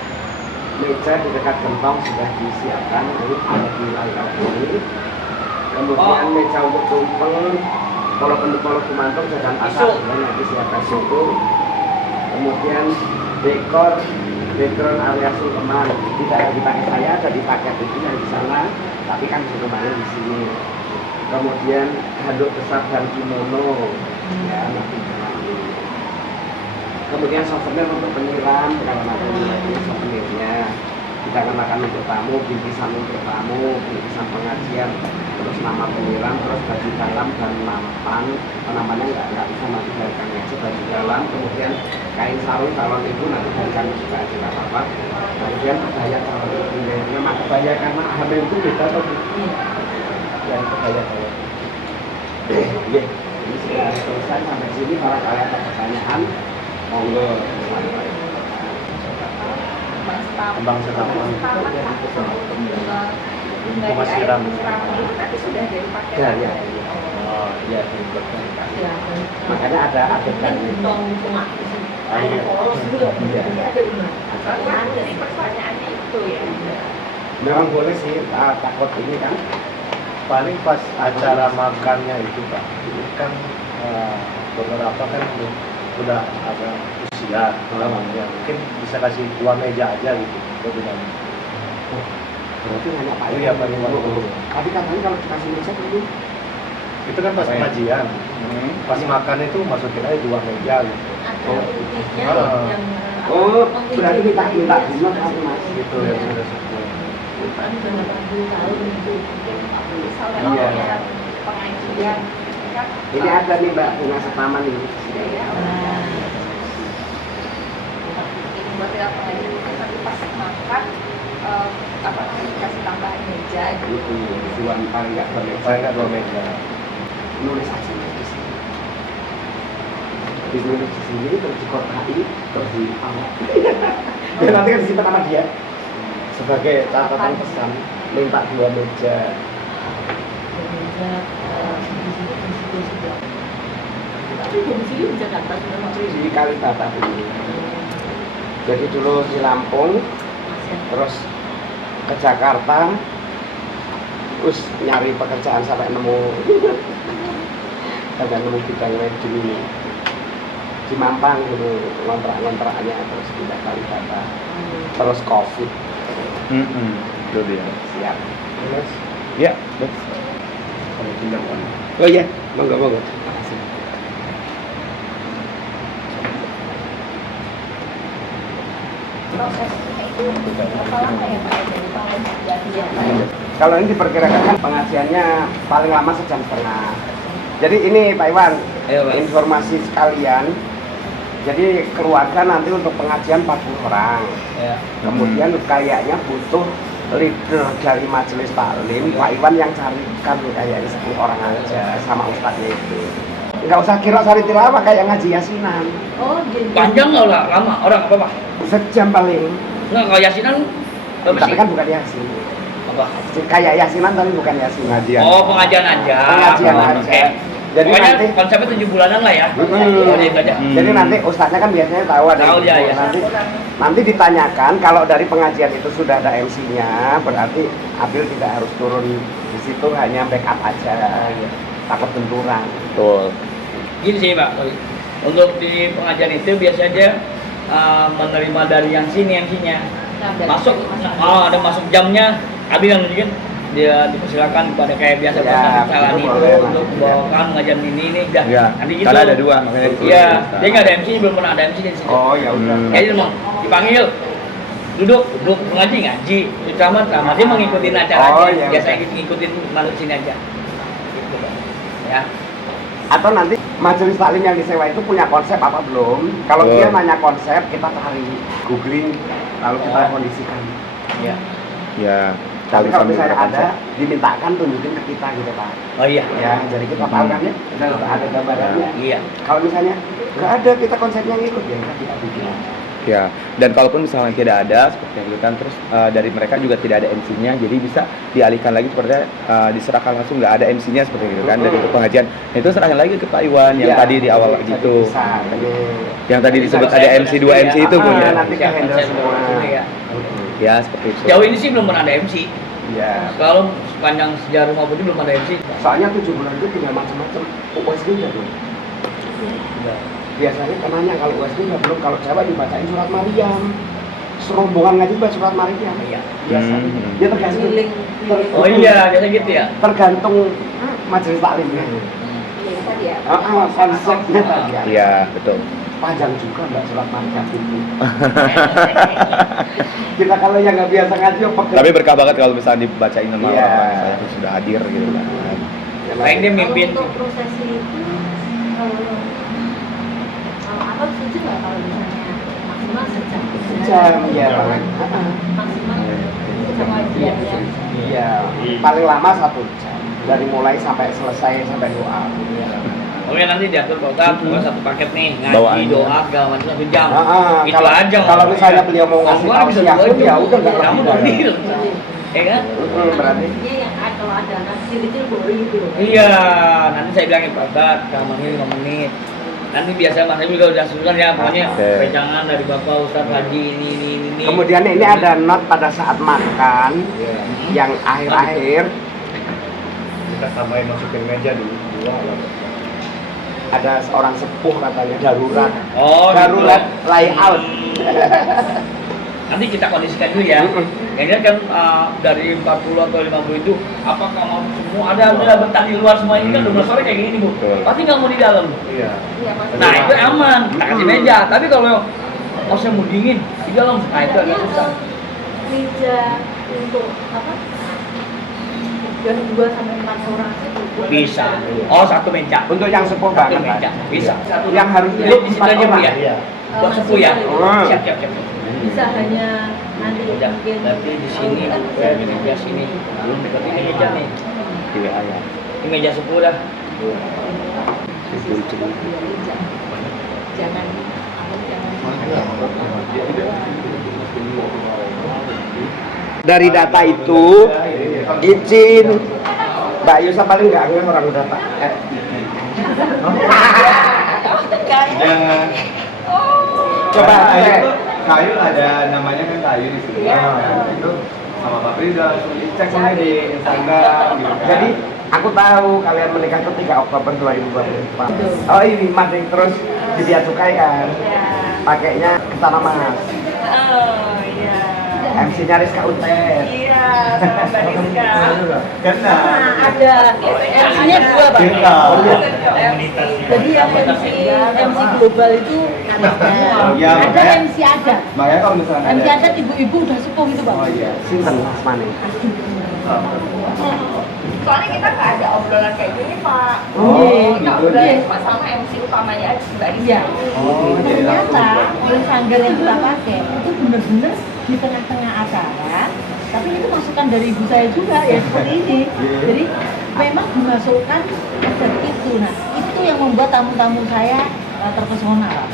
meja di dekat gentong sudah disiapkan, ini ada di layout ini. Kemudian meja untuk tumpeng, kalau kumantung sedang asap nanti siapkan situ. Kemudian dekor background area sungkeman tidak yang dipakai saya, ada di paket itu yang di sana, tapi kan sungkemannya di sini. Kemudian handuk besar dan kimono, ya nanti di sana. Kemudian souvenir untuk penyiram, kalau nanti ini souvenirnya kita kenakan untuk tamu, bingkisan untuk tamu, bingkisan pengajian, terus nama penyiram, terus baju dalam dan nampan. Namanya nggak bisa nanti dari kami aja baju dalam. Kemudian kain sarung calon ibu nanti dari kami juga aja nggak apa-apa. Kemudian kebaya calon ibu, memang kebaya karena hamil itu beda atau yang kebaya calon. Iya, ini sudah selesai. silakan sampai sini barangkali ada pertanyaan. Monggo. Kembang setaman. Bunga di air siraman itu tadi sudah dari paket. Ya. Oh iya, Ya, Makanya ada adegan itu. tong cuma Iya. polos gitu. Iya. Jadi ada gimana? Jadi pertanyaannya itu ya. Memang boleh sih, takut ini kan. paling pas acara makannya itu Pak, kan beberapa kan udah agak usia, ya mungkin bisa kasih dua meja aja gitu, bilang. Berarti nanya Pak Iya, Iwan. Pak. Tapi katanya kalau dikasih meja dulu. Itu kan pas pengajian, pas makan itu masukin aja dua meja gitu. Ada putihnya Oh. yang Oh, berarti minta bunga kasih Mas. Gitu ya sudah sesuai. Kan udah 80 tahun itu. Misalnya Iya. orang pengajian kan Ini ada nih Mbak bunga setaman ini. ya buat yang pengajian tapi pas makan apa namanya dikasih tambahan meja gitu. Dua paling nggak dua meja. Paling nggak dua meja. Nulis aja di sini. Habis nulis di sini terus dikotakin terus di awal. Dan nanti kan disimpan sama dia sebagai catatan pesan minta dua meja. Tapi domisili di Jakarta sudah mau Di Kalibata dulu. Jadi dulu di Lampung, terus ke Jakarta, terus nyari pekerjaan sampai nemu bidang di Mampang dulu ngontrak-ngontraknya, terus pindah Kalibata, terus COVID. Itu dia. Siap. Terus, Ya, Kalau pindah oh iya, monggo. Makasih. Prosesnya itu berapa lama ya Pak dari pengajian? Kalau ini diperkirakan kan pengajiannya paling lama sejam setengah. Jadi ini Pak Iwan, Ayo, Pak. informasi sekalian. Jadi keluarga nanti untuk pengajian 40 orang. Ya. Kemudian kayaknya butuh leader dari majelis taklim, Pak Iwan yang carikan kayaknya 10 orang aja sama ustadznya itu. Nggak usah kira sari tilawah kayak ngaji yasinan. Oh, jadi Panjang nggak lah, lama orang apa Pak? Sejam paling. Nggak kalau yasinan berapa Tapi sih? kan bukan yasin. Apa? Kayak yasinan tapi bukan yasinan. Pengajian. Oh pengajian aja. Pengajian Oh, aja. oke. Jadi Pokoknya nanti konsepnya 7 bulanan lah ya. Hmm. Oh, itu aja. Jadi nanti ustadznya kan biasanya tahu ada Tahu dia, info. ya. Nanti ditanyakan kalau dari pengajian itu sudah ada MC-nya, berarti Abil tidak harus turun di situ, hanya backup aja. Takut benturan. Betul. Gini sih Pak, untuk di pengajian itu biasanya menerima dari yang sini MC-nya. Masuk, ada masuk jamnya, Abi yang nunjukin dia dipersilakan kepada kayak biasa Ya, Pak Salan itu itu boleh, untuk nanti. membawakan pengajian ini udah. Ya, Nanti gitu. karena ada dua, makanya ditulis. Iya, dia nggak ada MC, belum pernah ada MC di sini. Oh ya udah. Jadi mau dipanggil duduk ngaji ceramah dia mengikuti acara Oh, aja. iya, Biasa udah. ngikutin masuk sini aja. Gitu, Pak. Ya. Atau nanti majelis taklim yang disewa itu punya konsep apa belum? Kalau Betul. dia nanya konsep, kita cari googling, lalu kita Oh. kondisikan. Ya. Ya. Tapi kalau sambil misalnya berkonsep. ada, dimintakan tunjukin ke kita gitu Pak. Oh iya. Ya, jadi kita tahu kan ya, dan ada gambarannya. Iya. Kalau misalnya nggak ada, kita konsepnya ngikut ya, kita bikin aja. Ya, dan kalaupun misalnya tidak ada seperti yang dulu kan, terus dari mereka juga tidak ada MC-nya, jadi bisa dialihkan lagi seperti diserahkan langsung, nggak ada MC-nya seperti itu kan, dari untuk pengajian. Nah, itu serahkan lagi ke Pak Iwan yang Iya, tadi di awal jadi gitu, bisa, yang tadi disebut Saya ada sudah MC setuju 2 ya. MC itu Ah, punya. nanti ke handle semua. Ya. Ya seperti itu. Sejauh ini sih belum pernah ada MC. Iya. Kalau sepanjang sejarah rumah putih belum ada MC. Soalnya 7 bulan itu tinggal macam-macam. USG udah belum. Biasanya kenanya kalau USG udah belum, kalau Jawa dibacain surat Maryam. Serombongan ngaji baca surat Maryam. Iya. Biasanya. Hmm. Dia tergantung. Keliling. Oh iya, biasa gitu ya. Tergantung majelis taklimnya. Iya tadi ya. Konsepnya tadi ya. Iya betul. Panjang juga mbak surat Maryam itu. Kita kalau yang nggak biasa ngaji, Tapi berkah banget kalau misalnya dibacain sama Iya. orang misalnya yang sudah hadir gitu kan. Paling dia mimpin. Kalau untuk prosesi itu kalau apa setuju nggak kalau misalnya maksimal sejam? jam ya paling. Maksimal sejam aja ya. Iya, paling lama 1 jam dari mulai sampai selesai sampai doa. Oke, nanti diatur Pak Ustadz, pokoknya satu paket nih, ngaji, Bawaannya. doa, segala macam 1 jam. Ah, Itu kalau- aja. kalau misalnya beliau mau ngasih Orang tahu bisa siapun, 2 jam. ya udah, nggak Kamu lebih deal. Ya kan? Berarti Intinya yang kalau ada anak kecil-kecil boleh gitu loh. Iya, nanti saya bilangin Pak Ustadz, kamarnya 5 menit. Nanti biasa Mas Haji juga udah susulan ya, pokoknya Oke. pegangan dari Bapak Ustadz Haji ini. kemudian ini ada not pada saat makan yang akhir-akhir Kita tambahin masukin meja dulu. ada seorang sepuh katanya darurat. Oh, Darurat layout. Nanti kita kondisikan dulu ya. Kayaknya kan dari 40 atau 50 itu apakah mau semua ada betah di luar semua ini kan 12 sore kayak gini Bu. Betul. Pasti nggak mau di dalam. Iya. Iya, Mas. Nah itu aman, kita kasih meja. Tapi kalau saya mau dingin di dalam, nah itu agak susah. Meja untuk apa? Dan 2 sampai 4 orang itu Bisa. Oh, 1 meja. Untuk yang sepuh 1 banget. meja. Bisa. Yang harus Jadi duduk di situ aja Bu ya. Iya. Buat sepuh ya. Oh. Siap. bisa hanya nanti Udah, mungkin berarti di sini kan ya, di meja sini. Berarti ini meja nih. Di WA ya. Ini meja 10 dah. jangan Dari data itu izin Mbak Yusa paling nggak ngeh orang data. Jangan. Coba cek. Kayu ada namanya kan kayu di sini. Nah, itu sama Pak Rizal langsung dicek sama di Instagram gitu kan. Jadi aku tahu kalian menikah itu 3 Oktober 2024. Oh ini mading terus di Bea Cukai kan. Pakainya ke sana Mas. Oh iya. MC-nya Rizka Utet. Iya, sama Mbak Rizka. Kena. ada MC-nya 2 Pak. Kita. Jadi yang MC global itu anaknya. Iya, Ada makanya- MC adat. Makanya kalau misalnya MC adat ibu-ibu udah sepuh gitu Pak. Oh iya. Sinten Mas Mane. Soalnya kita nggak ada obrolan kayak gini, Pak. Oh, Kita gitu. obrolan cuma sama MC utamanya aja, Mbak Rizka. Iya. Oh, jadi Ternyata langsung. sanggar yang kita pakai itu benar-benar di tengah-tengah acara. Tapi itu masukan dari ibu saya juga ya seperti ini. Jadi memang dimasukkan adat itu. Nah itu yang membuat tamu-tamu saya terpesona. Pak.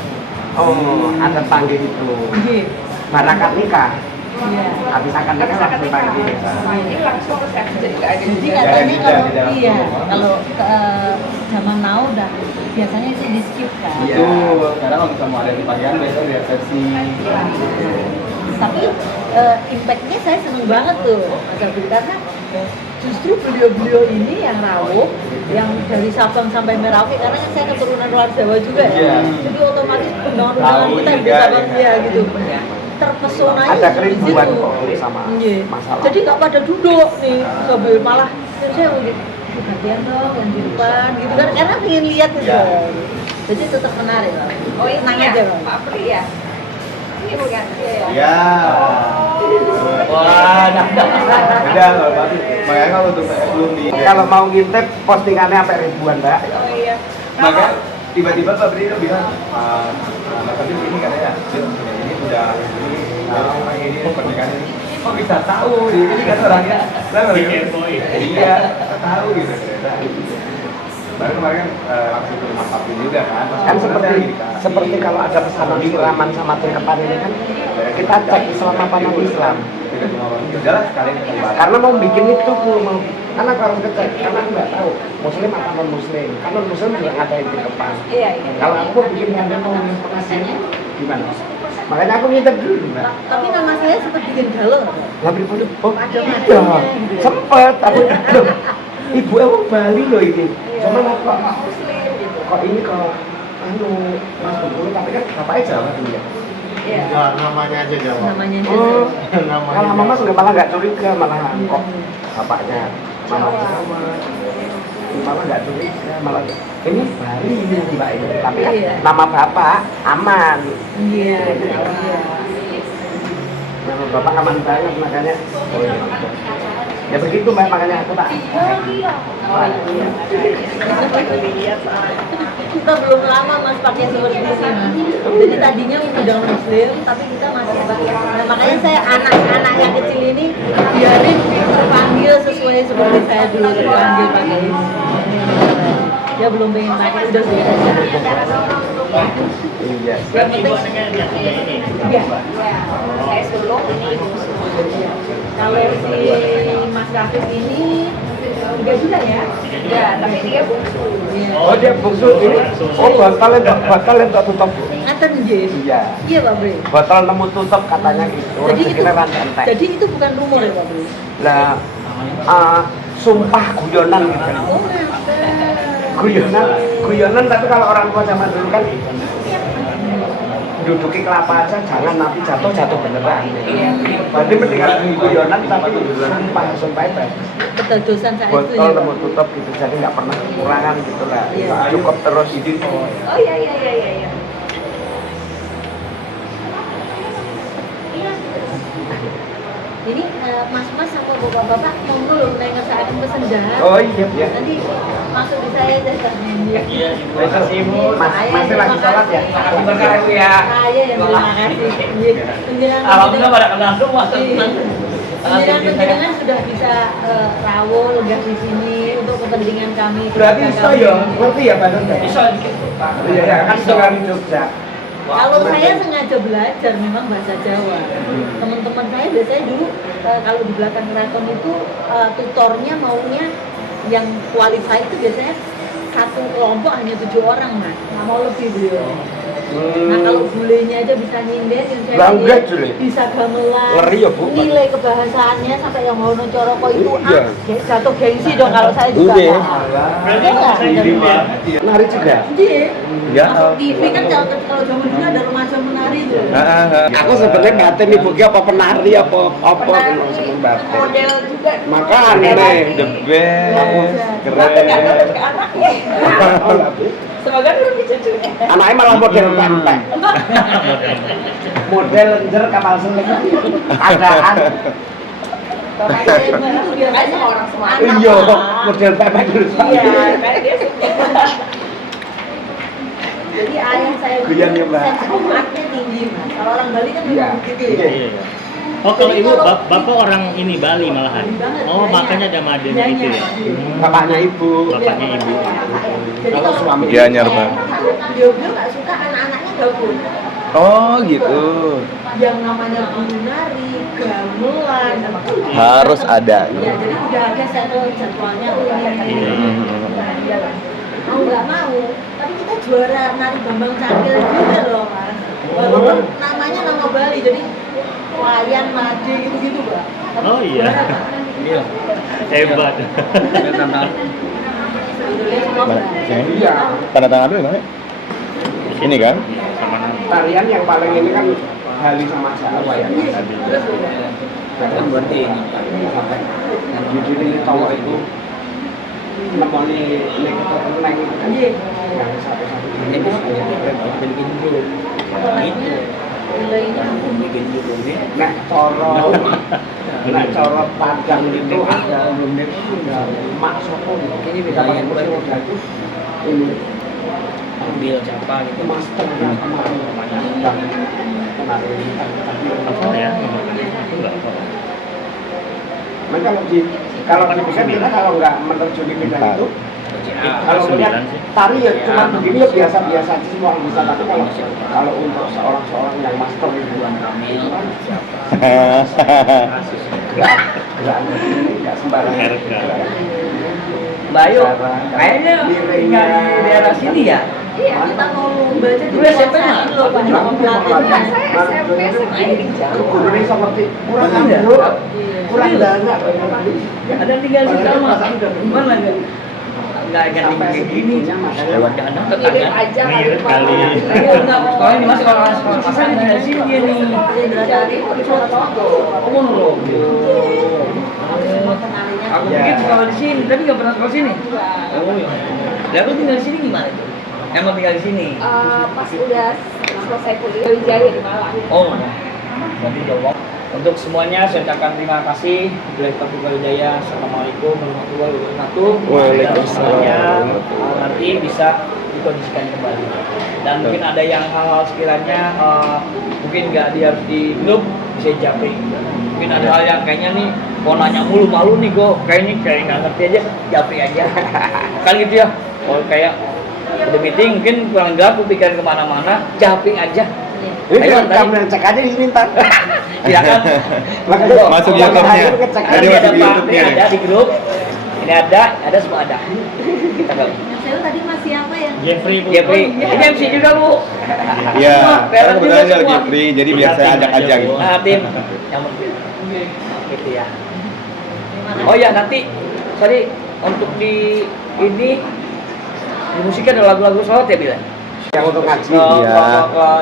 Oh, ada panggil itu. Iya. Barakat nikah. Iya. Habis akan nikah langsung panggil. Ini langsung resepsi, jadi nggak ada Jadi jeda. katanya Tidak, kalau tidak. iya kalau zaman now udah biasanya itu di skip kan. Iya. Itu karena kalau misalnya mau ada di panggilan biasanya di resepsi. Tapi impactnya saya seneng banget tuh Mas Abdul karena justru beliau-beliau ini yang rawuh, yang dari Sabang sampai Merauke karena kan saya keturunan luar Jawa juga ya. Iya. Jadi otomatis undangan-undangan Tahu kita di juga, Sabang ya. ya gitu. Terpesonanya Ada di kerinduan situ. kok sama Iya. masalah. Jadi nggak pada duduk nih, sambil malah saya mau gantian dong yang di depan gitu kan karena pengen lihat gitu. Iya. Jadi tetap menarik lah. Oh ini Tenang ya, aja Bang. Pak Pri ya? Ini bukan dia ya? Ya. Wah, Udah, kalau pasti. Makanya kalau untuk belum di. Kalau mau ngintip postingannya sampai ribuan, Mbak. Oh iya. Maka tiba-tiba Pak Bri itu bilang, Mas Abdul ini katanya, "Dul, ini udah ini pernikahan ini. Kok bisa tahu? Ini kan orangnya, saya baru iya, tahu gitu ternyata. Baru kemarin kan langsung ke rumah Papi juga kan. Kan seperti kalau ada pesanan siraman sama tangkapan ini kan kita cek Islam apa non Islam. Tidak cuma orang udah lah sekalian kita bahas. Karena mau bikin itu mau karena aku harus ngecek karena aku nggak tahu Muslim apa non Muslim. Kan non Muslim juga ngadain tangkapan. Iya, iya. Kalau aku bikin yang mau yang pengajian gimana? Makanya aku ngintip dulu, Mbak. Tapi nama saya sempat bikin galau. Lah pripun? Oh, Ada iya. macamnya, gitu. Sempet aku loh. Ibu emang Bali loh ini. Cuma apa? Muslim gitu. Kok ini kok anu Mas Bengkulu tapi kan bapaknya Jawa dulu ya. Iya. Enggak, namanya aja Jawa. Namanya Oh, Namanya kalau mama Jawa. malah nggak curiga malah kok bapaknya malah Jawa. Malah nggak curiga malah ini Bali ini mbak ini tapi kan Iya. nama bapak aman. Iya. Nama bapak aman banget makanya. Oh, iya. Ya begitu mbak makanya aku tak. Kita belum lama mas pakai seperti ini mas. Jadi tadinya undang Muslim, tapi kita masih pakai. Nah, makanya saya anak-anak yang kecil ini biarin terpanggil sesuai seperti saya dulu terpanggil pakai ini. dia belum pengen pakai udah beli aja. Iya. Yang penting iya. Saya sulung ini ibu sulung. Kalau si Mas Rafiq ini 3 bulan ya. Ya, tapi dia bungsu. Iya. Oh dia bungsu ini. Oh batal yang tak tutup. Ngaten nggih. Iya. Iya Pak Bre. Botol nemu tutup katanya gitu. Orang Jadi itu, pikirnya rantai entek. jadi itu bukan rumor ya Pak Bre. Lah sumpah guyonan gitu. Oh, ngaten. Guyonan tapi kalau orang tua zaman dulu kan duduki kelapa aja jangan nanti jatuh beneran. Berarti mendingan guyonan tapi sumpah itu. Ketedosan saya itu Botol ya. nemu tutup gitu jadi nggak pernah kekurangan gitu lah. Iya. Cukup terus. Oh iya. Ini mas-mas sama bapak-bapak monggo lho nek ngesakaken pesen dah. Oh iya. Nanti masuk di saya aja Iya. Terima kasih Ibu. Masih lagi sholat ya? Makasih berkah Ibu ya. Saya yang terima kasih. Iya. Alhamdulillah pada kenal semua teman. Penjenengan sudah bisa rawuh lenggah di sini untuk kepentingan kami. Berarti iso ya, ngerti ya Pak Don? Bisa dikit. Iya kan dengan Jogja. Kalau saya sengaja belajar memang bahasa Jawa. Teman-teman saya biasanya dulu kalau di belakang keraton itu tutornya maunya yang qualified itu biasanya satu kelompok hanya 7 orang Mas, nggak mau lebih beliau. Nah kalau bulenya aja bisa nyinderin, Langgat, Jule. bisa gamelan, Ngeri ya, Bu. nilai kebahasaannya sampai yang mau Coroko itu Iya. jatuh gengsi dong kalau saya juga. Iya. Iya nggak? Nari juga. Iya. Ya. Masuk TV kan kalau zaman dulu ada remaja menari itu. Aku sebenarnya batin ibu apa penari apa Penari, model juga. Maka aneh. The best. Tapi nggak Keren. tetap ke anaknya. Semoga dulu cucunya. Anaknya malah model pempek. Model lenjer kapal seling. Adaan. Bapak saya itu biasanya Kayak sama orang Semarang. Iya, model pempek dulu. Iya, kayak dia suka. Jadi ayah saya Guyon ya, Mbak. sensitifnya tinggi Mas. Kalau orang Bali kan Iya. memang begitu ya. Iya. Oh kalau Jadi ibu kalau- bapak orang ini Bali malahan. Bali banget, Oh Jaya. makanya ada Maden Jaya. gitu ya. Bapaknya ibu. Bapaknya ibu. Jadi Kalau suami Iya, Nyar, Bang. beliau nggak suka anak-anaknya gabung. Oh gitu. Yang namanya guru nari, gamelan, Harus ada. Ya, jadi udah ada settle jadwalnya ini. Mau nggak mau, tapi kita juara nari Bambang Cakil juga loh Mas. Walaupun namanya nama Bali, jadi Wayan, Made gitu-gitu Pak. Tapi Oh, iya. juara, Pak. Iya. Hebat. Sebetulnya semua Bali. Iya. Tanda tangan dulu namanya. Ini kan? Sama nama. Tarian yang paling ini kan Bali sama Jawa ya. Kan berarti Sampai judul ini cowok itu nemoni ini ketenang itu kan. Iya. Yang satu-satu ini ini. bikin dulu. Gitu. Nilainya Aku bikin dulu nih. Nek coro padang itu ada mak sopo Ini kita pakai bedanya kursi roda itu ini ambil siapa gitu. masternya kemarin dan kemarin Apa ya? Aku nggak tahu. Mereka kalau kan kita kalau nggak menerjuni bidang itu kalau melihat 9 sih. tari ya cuma begini ya biasa-biasa aja semua orang bisa tapi kalau untuk seorang yang master itu kan nggak sembarangan. Harga. Mbak Ayu, kayaknya tinggal di daerah sini ya? Iya, kita mau baca di Dulu SMP puasa mah? loh Pak, Iya. pelatihan. Saya SMP SMA di Jawa. Guru ini seperti kurang Iya. nganggur, Iya. kurang dana. Ada tinggal di sama. Gimana enggak? Enggak tinggal kayak gini. Lewat dana ke Mirip kanan. aja Mirip Pak. kali. Sekolah ini masih kalau sekolah pasar di daerah sini dia nih. Dari Ponorogo. Oh, Ponorogo. Aku pikir sekolah di sini, tapi nggak pernah sekolah sini. Oh, iya. Lah aku tinggal di sini gimana tuh? Emang tinggal di sini. Pas udah selesai kuliah di Jaya di Malang. Oh, berarti jawab. Untuk semuanya saya ucapkan terima kasih. Billahi taufiq wal hidayah. Assalamualaikum warahmatullahi wabarakatuh. Waalaikumsalam. Semuanya nanti bisa dikondisikan kembali. Dan mungkin ada yang hal-hal sekiranya mungkin nggak dia harus di grup bisa japri. Mungkin ada hal yang kayaknya nih mau nanya mulu malu nih gue kayaknya kayak nggak ngerti aja japri aja. Kan gitu ya. Kalau kayak udah meeting mungkin kurang gelap, pikiran kemana-mana, japing aja. Ayo, kamu yang cek aja di sini ntar. Ya kan? Masuk Kalau YouTube-nya. Cek Nanti Jadi ada masuk Pak YouTube-nya Apri, nih. ada di grup. Ini ada semua ada. Kita nggak. Yang saya tadi masih apa ya? Jeffrey Bu. Jeffrey, ini MC juga Bu. Iya, Semua, karena parent juga kebetulan dia semua. lagi free, jadi biar saya ajak aja gitu. Nah, tim yang gitu ya. Terima kasih. Oh ya nanti, sorry untuk di ini di musiknya ada lagu-lagu sholat ya bilang. Yang untuk ngaji. Iya.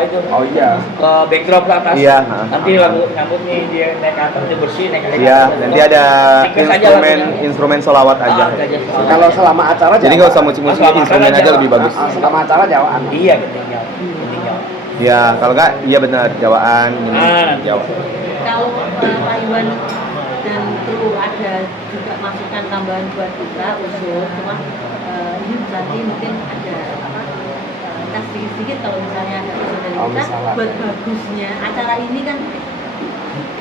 Itu. Oh iya. Ke backdrop ke atas. Iya. Nanti lagu nyambut nih dia naik ke atas dia bersih naik ke atas. Iya, nanti ada Request aja lagunya. instrumen solawat aja. Kalau selama acara Jadi nggak usah musik-musik, Selama instrumen acara aja Jawa. lebih bagus. selama acara jawaan. Iya ketinggal. Ketinggal. Iya, kalau nggak, iya benar, jawaan. Nanti. Jawab. Kalau Pak Iwan dan kru ada juga masukan tambahan buat kita usul, cuma ini nanti mungkin ada apa tas sedikit kalau misalnya ada usul dari Oh, kita misalnya. buat bagusnya acara ini kan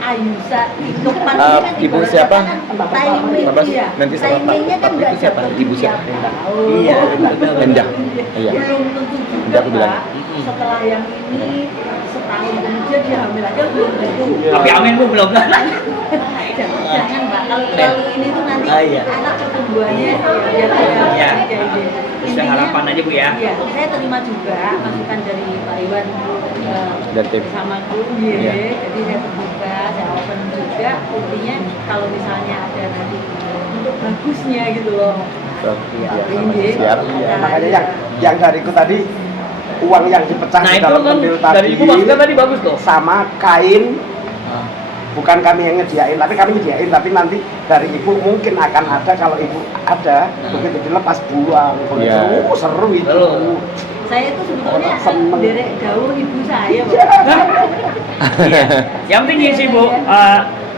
Ayusa Itopan Ibu siapa? timing Apa sih? ya Nanti sama Pak- timingnya kan Pak nggak itu siapa? dapet Ibu siapa? tiap tahun. Iya, Endah. Iya. Belum tentu Nanti juga aku bilang. Pak, setelah yang ini setahun kemudian dia hamil aja belum tentu. Tapi amin Bu belum. Jangan Mbak, kalau ini tuh nanti Ah, iya. anak pertumbuhannya biar ada Iya. ide-ide. Bisa Intinya, harapan aja Bu ya. Iya, saya terima juga masukan dari Pak Iwan Dan tim. sama kru, Iya. jadi saya terbuka, saya open juga. Intinya kalau misalnya ada nanti untuk bagusnya gitu loh. Iya, Ini, siap. Iya, makanya yang dariku tadi uang yang dipecah Nah di itu dalam kan pendil dari tadi Ibu maksudnya tadi bagus tuh. sama kain, bukan kami yang nyediain, tapi kami nyediain, tapi nanti dari ibu mungkin akan ada, kalau ibu ada begitu dilepas buang. Iya. Seru itu. Seru. Saya itu sebetulnya akan Seneng. derek jauh ibu saya, Pak. Iya. Yang penting sih Bu,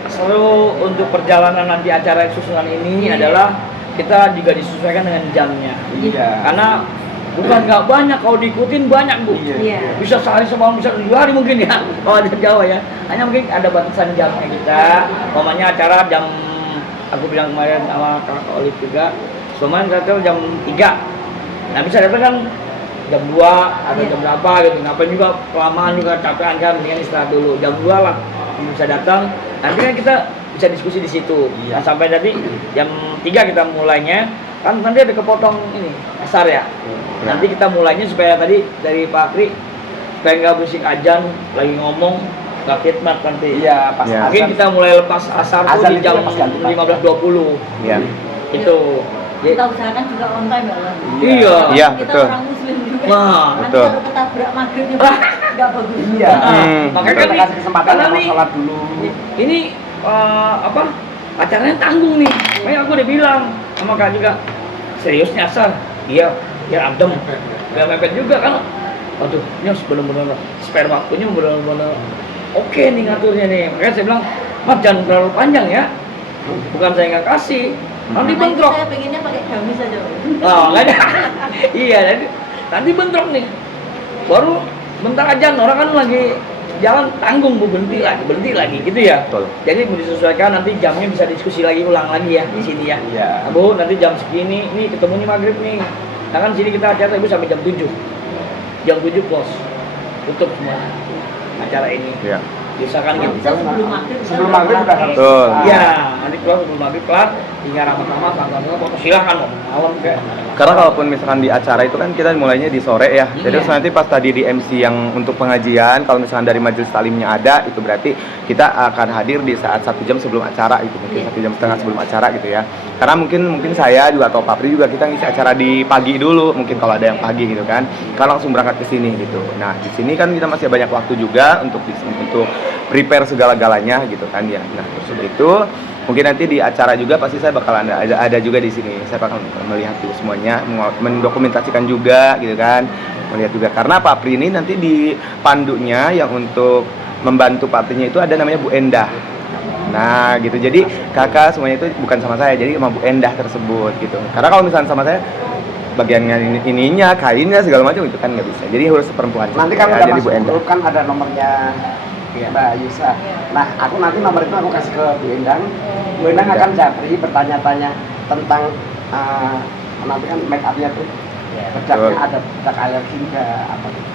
seru untuk perjalanan nanti acara susunan ini adalah kita juga disesuaikan dengan jamnya. Iya. Karena bukan nggak banyak, kalau diikutin banyak Bu. Iya. Bisa sehari semalam, bisa 2 hari mungkin ya. Kalau ada Jawa ya. Hanya mungkin ada batasan jamnya kita. Umpamanya acara jam, aku bilang kemarin sama Kak Olive juga, cuman kata jam 3. Nah bisa datang kan jam 2 atau jam berapa gitu. Ngapain juga kelamaan juga capean kan, mendingan istirahat dulu. Jam 2 lah bisa datang. Nanti kan kita bisa diskusi di situ. Iya. Nah, sampai tadi jam 3 kita mulainya. Kan nanti ada kepotong ini asar ya. Nanti kita mulainya supaya tadi dari Pak Akri supaya nggak berisik ajan lagi ngomong nggak khidmat nanti. Iya, pas Iya. Mungkin azan. kita mulai lepas asar tuh Azan di itu jam lepas ganti, Pak. 15.20 Iya. itu. Kita usahakan juga on time ya, Pak. Iya. Iya, Kita betul. orang muslim juga. Wah, Nanti betul. kalau ketabrak maghribnya nggak bagus. Iya. Makanya Kita kan nih, kasih kesempatan karena orang nih, sholat dulu. ini apa acaranya tanggung nih. Makanya aku udah bilang sama Kak juga serius nyasar. Iya, biar adem. Biar mepet juga kan. Aduh, ini harus benar-benar spare waktunya benar-benar oke nih ngaturnya nih. Makanya saya bilang, Mas jangan terlalu panjang ya. Bukan saya nggak kasih, nanti Nah, itu bentrok. saya pengennya pakai gamis aja, Pak. Oh, nggak ada. Iya, nanti bentrok nih. Baru bentar aja orang kan lagi jalan tanggung Bu, berhenti lagi gitu ya. Betul. Jadi mau disesuaikan nanti jamnya bisa diskusi lagi ulang lagi ya di sini ya. Iya. Nah, Bu, nanti jam segini nih ketemu nih maghrib nih. Nah kan sini kita acara Ibu sampai jam 7. Jam 7 close. Tutup semua acara ini. Iya. Misalkan gitu. Bisa sebelum maghrib. Sebelum maghrib udah harus. Betul. Iya, nanti keluar sebelum maghrib kelar, tinggal ramah-ramah, sama-sama foto silakan mau malam kayak. Karena kalaupun misalkan di acara itu kan kita mulainya di sore ya. Jadi Iya. terus nanti pas tadi di MC yang untuk pengajian, kalau misalkan dari majelis talimnya ada, itu berarti kita akan hadir di saat 1 jam sebelum acara itu, mungkin 1,5 jam sebelum acara gitu ya. Karena mungkin saya juga atau Pak Pri juga kita ngisi acara di pagi dulu, mungkin kalau ada yang pagi gitu kan. Kalau langsung berangkat ke sini gitu. Nah, di sini kan kita masih banyak waktu juga untuk untuk prepare segala-galanya gitu kan ya. Nah, terus udah itu mungkin nanti di acara juga pasti saya bakal ada juga di sini. Saya bakal melihat juga semuanya, mendokumentasikan juga gitu kan. Melihat juga karena Pak Pri ini nanti di pandunya yang untuk membantu Pak Prinya itu ada namanya Bu Endah. Nah, gitu. Jadi kakak semuanya itu bukan sama saya, jadi sama Bu Endah tersebut gitu. Karena kalau misalnya sama saya bagian ininya, kainnya segala macam itu kan nggak bisa. Jadi harus perempuan. Nanti kan ya, udah jadi masuk Bu Endah. grup kan ada nomornya Mbak Yusa. Nah, aku nanti nomor itu aku kasih ke Bu Endang. Bu Endang akan japri bertanya-tanya tentang nanti kan make up-nya tuh Ya. Bedaknya ada bedak alergi nggak apa gitu.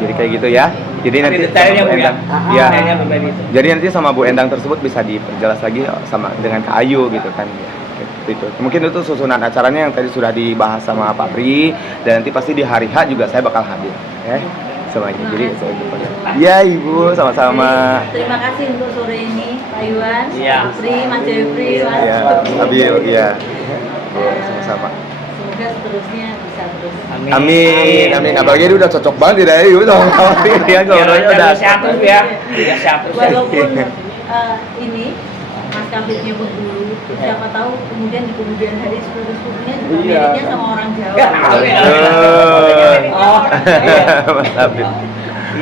Jadi kayak gitu ya. Jadi nanti detailnya, sama Bu, Bu ya. Endang, Ah, ya. Detailnya berbeda itu. Jadi nanti sama Bu Endang tersebut bisa diperjelas lagi sama dengan Kak Ayu gitu kan. Itu. Mungkin itu susunan acaranya yang tadi sudah dibahas sama Pak Pri, dan nanti pasti di hari H juga saya bakal hadir ya. Semuanya. Jadi saya ya Ibu sama-sama. Jadi, terima kasih untuk sore ini Pak Iwan, Iya. Pak Pri, Mas Jeffrey, Mas Ya, Abil ya. Sama-sama. Semoga seterusnya bisa terus. Amin. Apalagi dia udah cocok banget ya Ibu sama Pak Pri ya, ngobrolnya udah. Sehat terus ya. Ya sehat terus. Ya. Walaupun ini Mas Kafitnya dulu, siapa tahu kemudian di kemudian hari sepupu-sepupunya juga Iya. miliknya sama orang Jawa. Ya, amin. Oh, Mas Abil.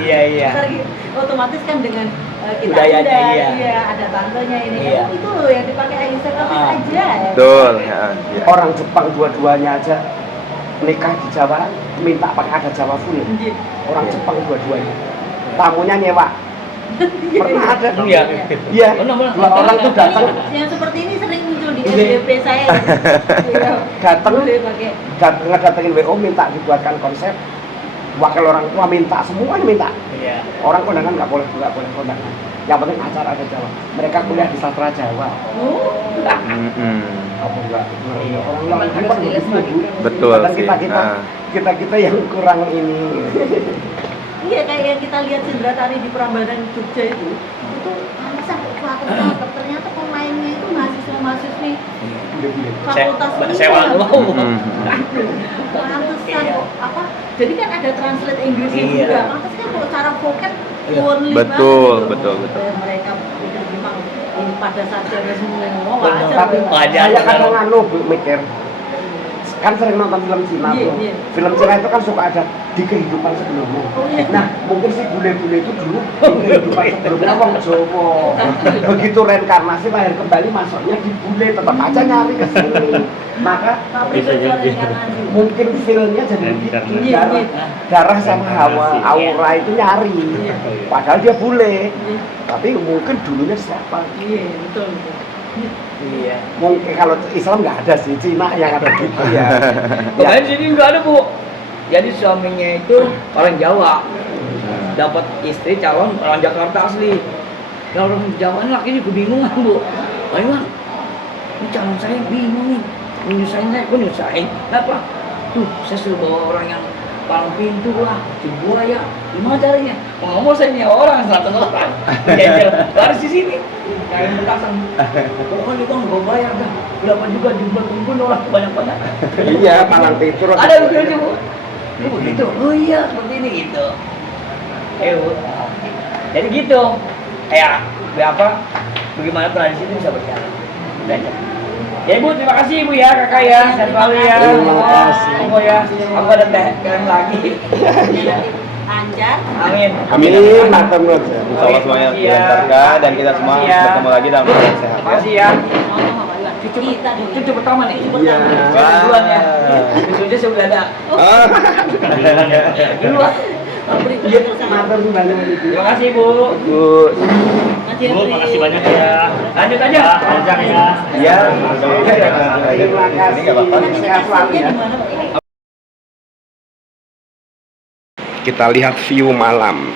Iya. Ntar otomatis kan dengan kita Budayanya, undang, iya. ada tantenya ini, Iya. itu loh yang dipakai Aisyah Kafit aja. Betul ya. Orang Jepang dua-duanya aja nikah di Jawa minta pakai adat Jawa full. Orang Jepang dua-duanya. Tamunya nyewa. Pernah ada. Iya. Iya. Benar. Dua orang tuh datang Yang seperti ini sering muncul di Ini. FYP saya. Iya. Datang. Boleh pakai. ngedatengin WO minta dibuatkan konsep. Wakil orang tua minta, semuanya minta. Iya. Orang kondangan nggak boleh kondangan. Yang penting acara ada Jawa. Mereka kuliah di sastra Jawa. Oh, Apa enggak? Orang hebat begitu ya, Bu. Betul Kadang sih. kita yang kurang ini. iya kayak yang kita lihat Sindra Tari di Prambanan Jogja itu sampai cakep. Ternyata pemainnya itu mahasiswa-mahasiswi Bule-bule. fakultas Sewa ini. mau. Pantesan kok apa? Jadi kan ada translate Inggrisnya Iya. juga. Pantes kan kok cara vocab Iya. fluently Betul, banget gitu. betul. Mereka itu memang ini pada sarjana semua Betul. wajar. Tapi Wajar. saya kadang Bu, mikir kan sering nonton film Cina Iya, tuh. iya. Film Cina itu kan suka ada di kehidupan sebelumnya. Oh, iya. Nah, mungkin si bule-bule itu dulu di kehidupan sebelumnya wong Jawa. Begitu reinkarnasi lahir kembali masuknya di bule, tetap aja nyari ke sini. Maka Bisa jadi. mungkin feel-nya jadi begitu. Iya, Darah, iya. darah sama hawa, aura itu nyari. Iya. Padahal dia bule. Iya. Tapi mungkin dulunya siapa? Iya, betul. Iya. Mungkin kalau Islam nggak ada sih, Cina yang ada gitu ya. Kemarin sini nggak ada, Bu. Jadi suaminya itu orang Jawa. Dapat istri calon orang Jakarta asli. Ya orang Jawa ini lakinya kebingungan, Bu. Pak Iwan, ini calon saya bingung nih. Nyusahin saya, kok nyusahin? Kenapa? Tuh, saya suruh bawa orang yang palang pintu lah, si buaya. Gimana caranya? Mau ngomong saya ini orang, 100 orang. Ya, harus di sini. Kayak bentasan. Pokoknya bang, gue bayar dah. Berapa juga jumlah kumpul orang banyak-banyak. Iya, palang pintu. Ada lucunya, Bu. Oh begitu? Oh iya, seperti ini gitu. Bu. Jadi gitu. Ya, apa? Bagaimana tradisi itu bisa berjalan. Belajar. Ya Ibu, terima kasih Ibu ya, Kakak ya, sehat selalu ya. Terima kasih. Ibu ya, aku ada teh keren lagi. Lancar. Amin. Amin. Mantap loh. Insya Allah semuanya Makasih ya. dilancarkan dan kita semua Makasih ya. bertemu lagi dalam keadaan sehat. Terima kasih ya. Ngomong Pak Iwan. Kita dulu. Cucu pertama nih. Iya. Saya duluan ya. Cucunya saya udah ada. Duluan. Mantap tuh banyak itu. Terima kasih Bu. Bu. Bu, makasih banyak ya. Lanjut aja. Panjang ya. Iya. Terima kasih. Ini nggak apa-apa. Sehat selalu ya. Kita lihat view malam.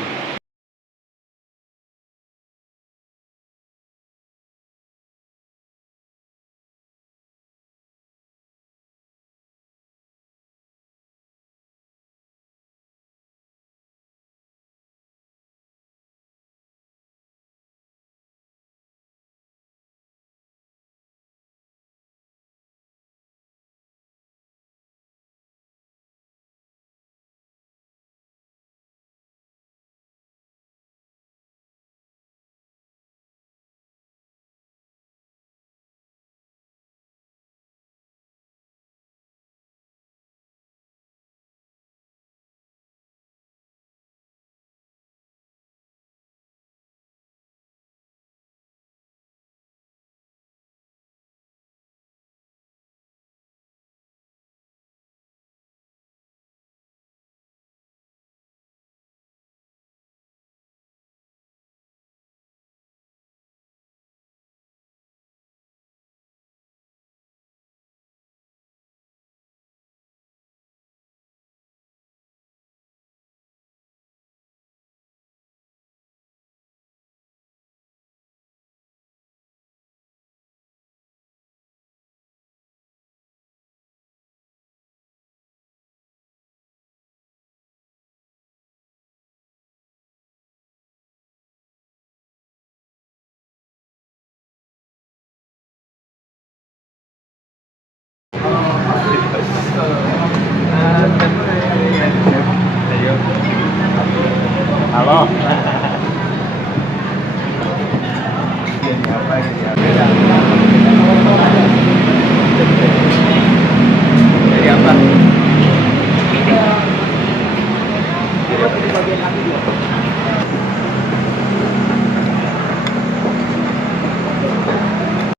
di bagian kami juga.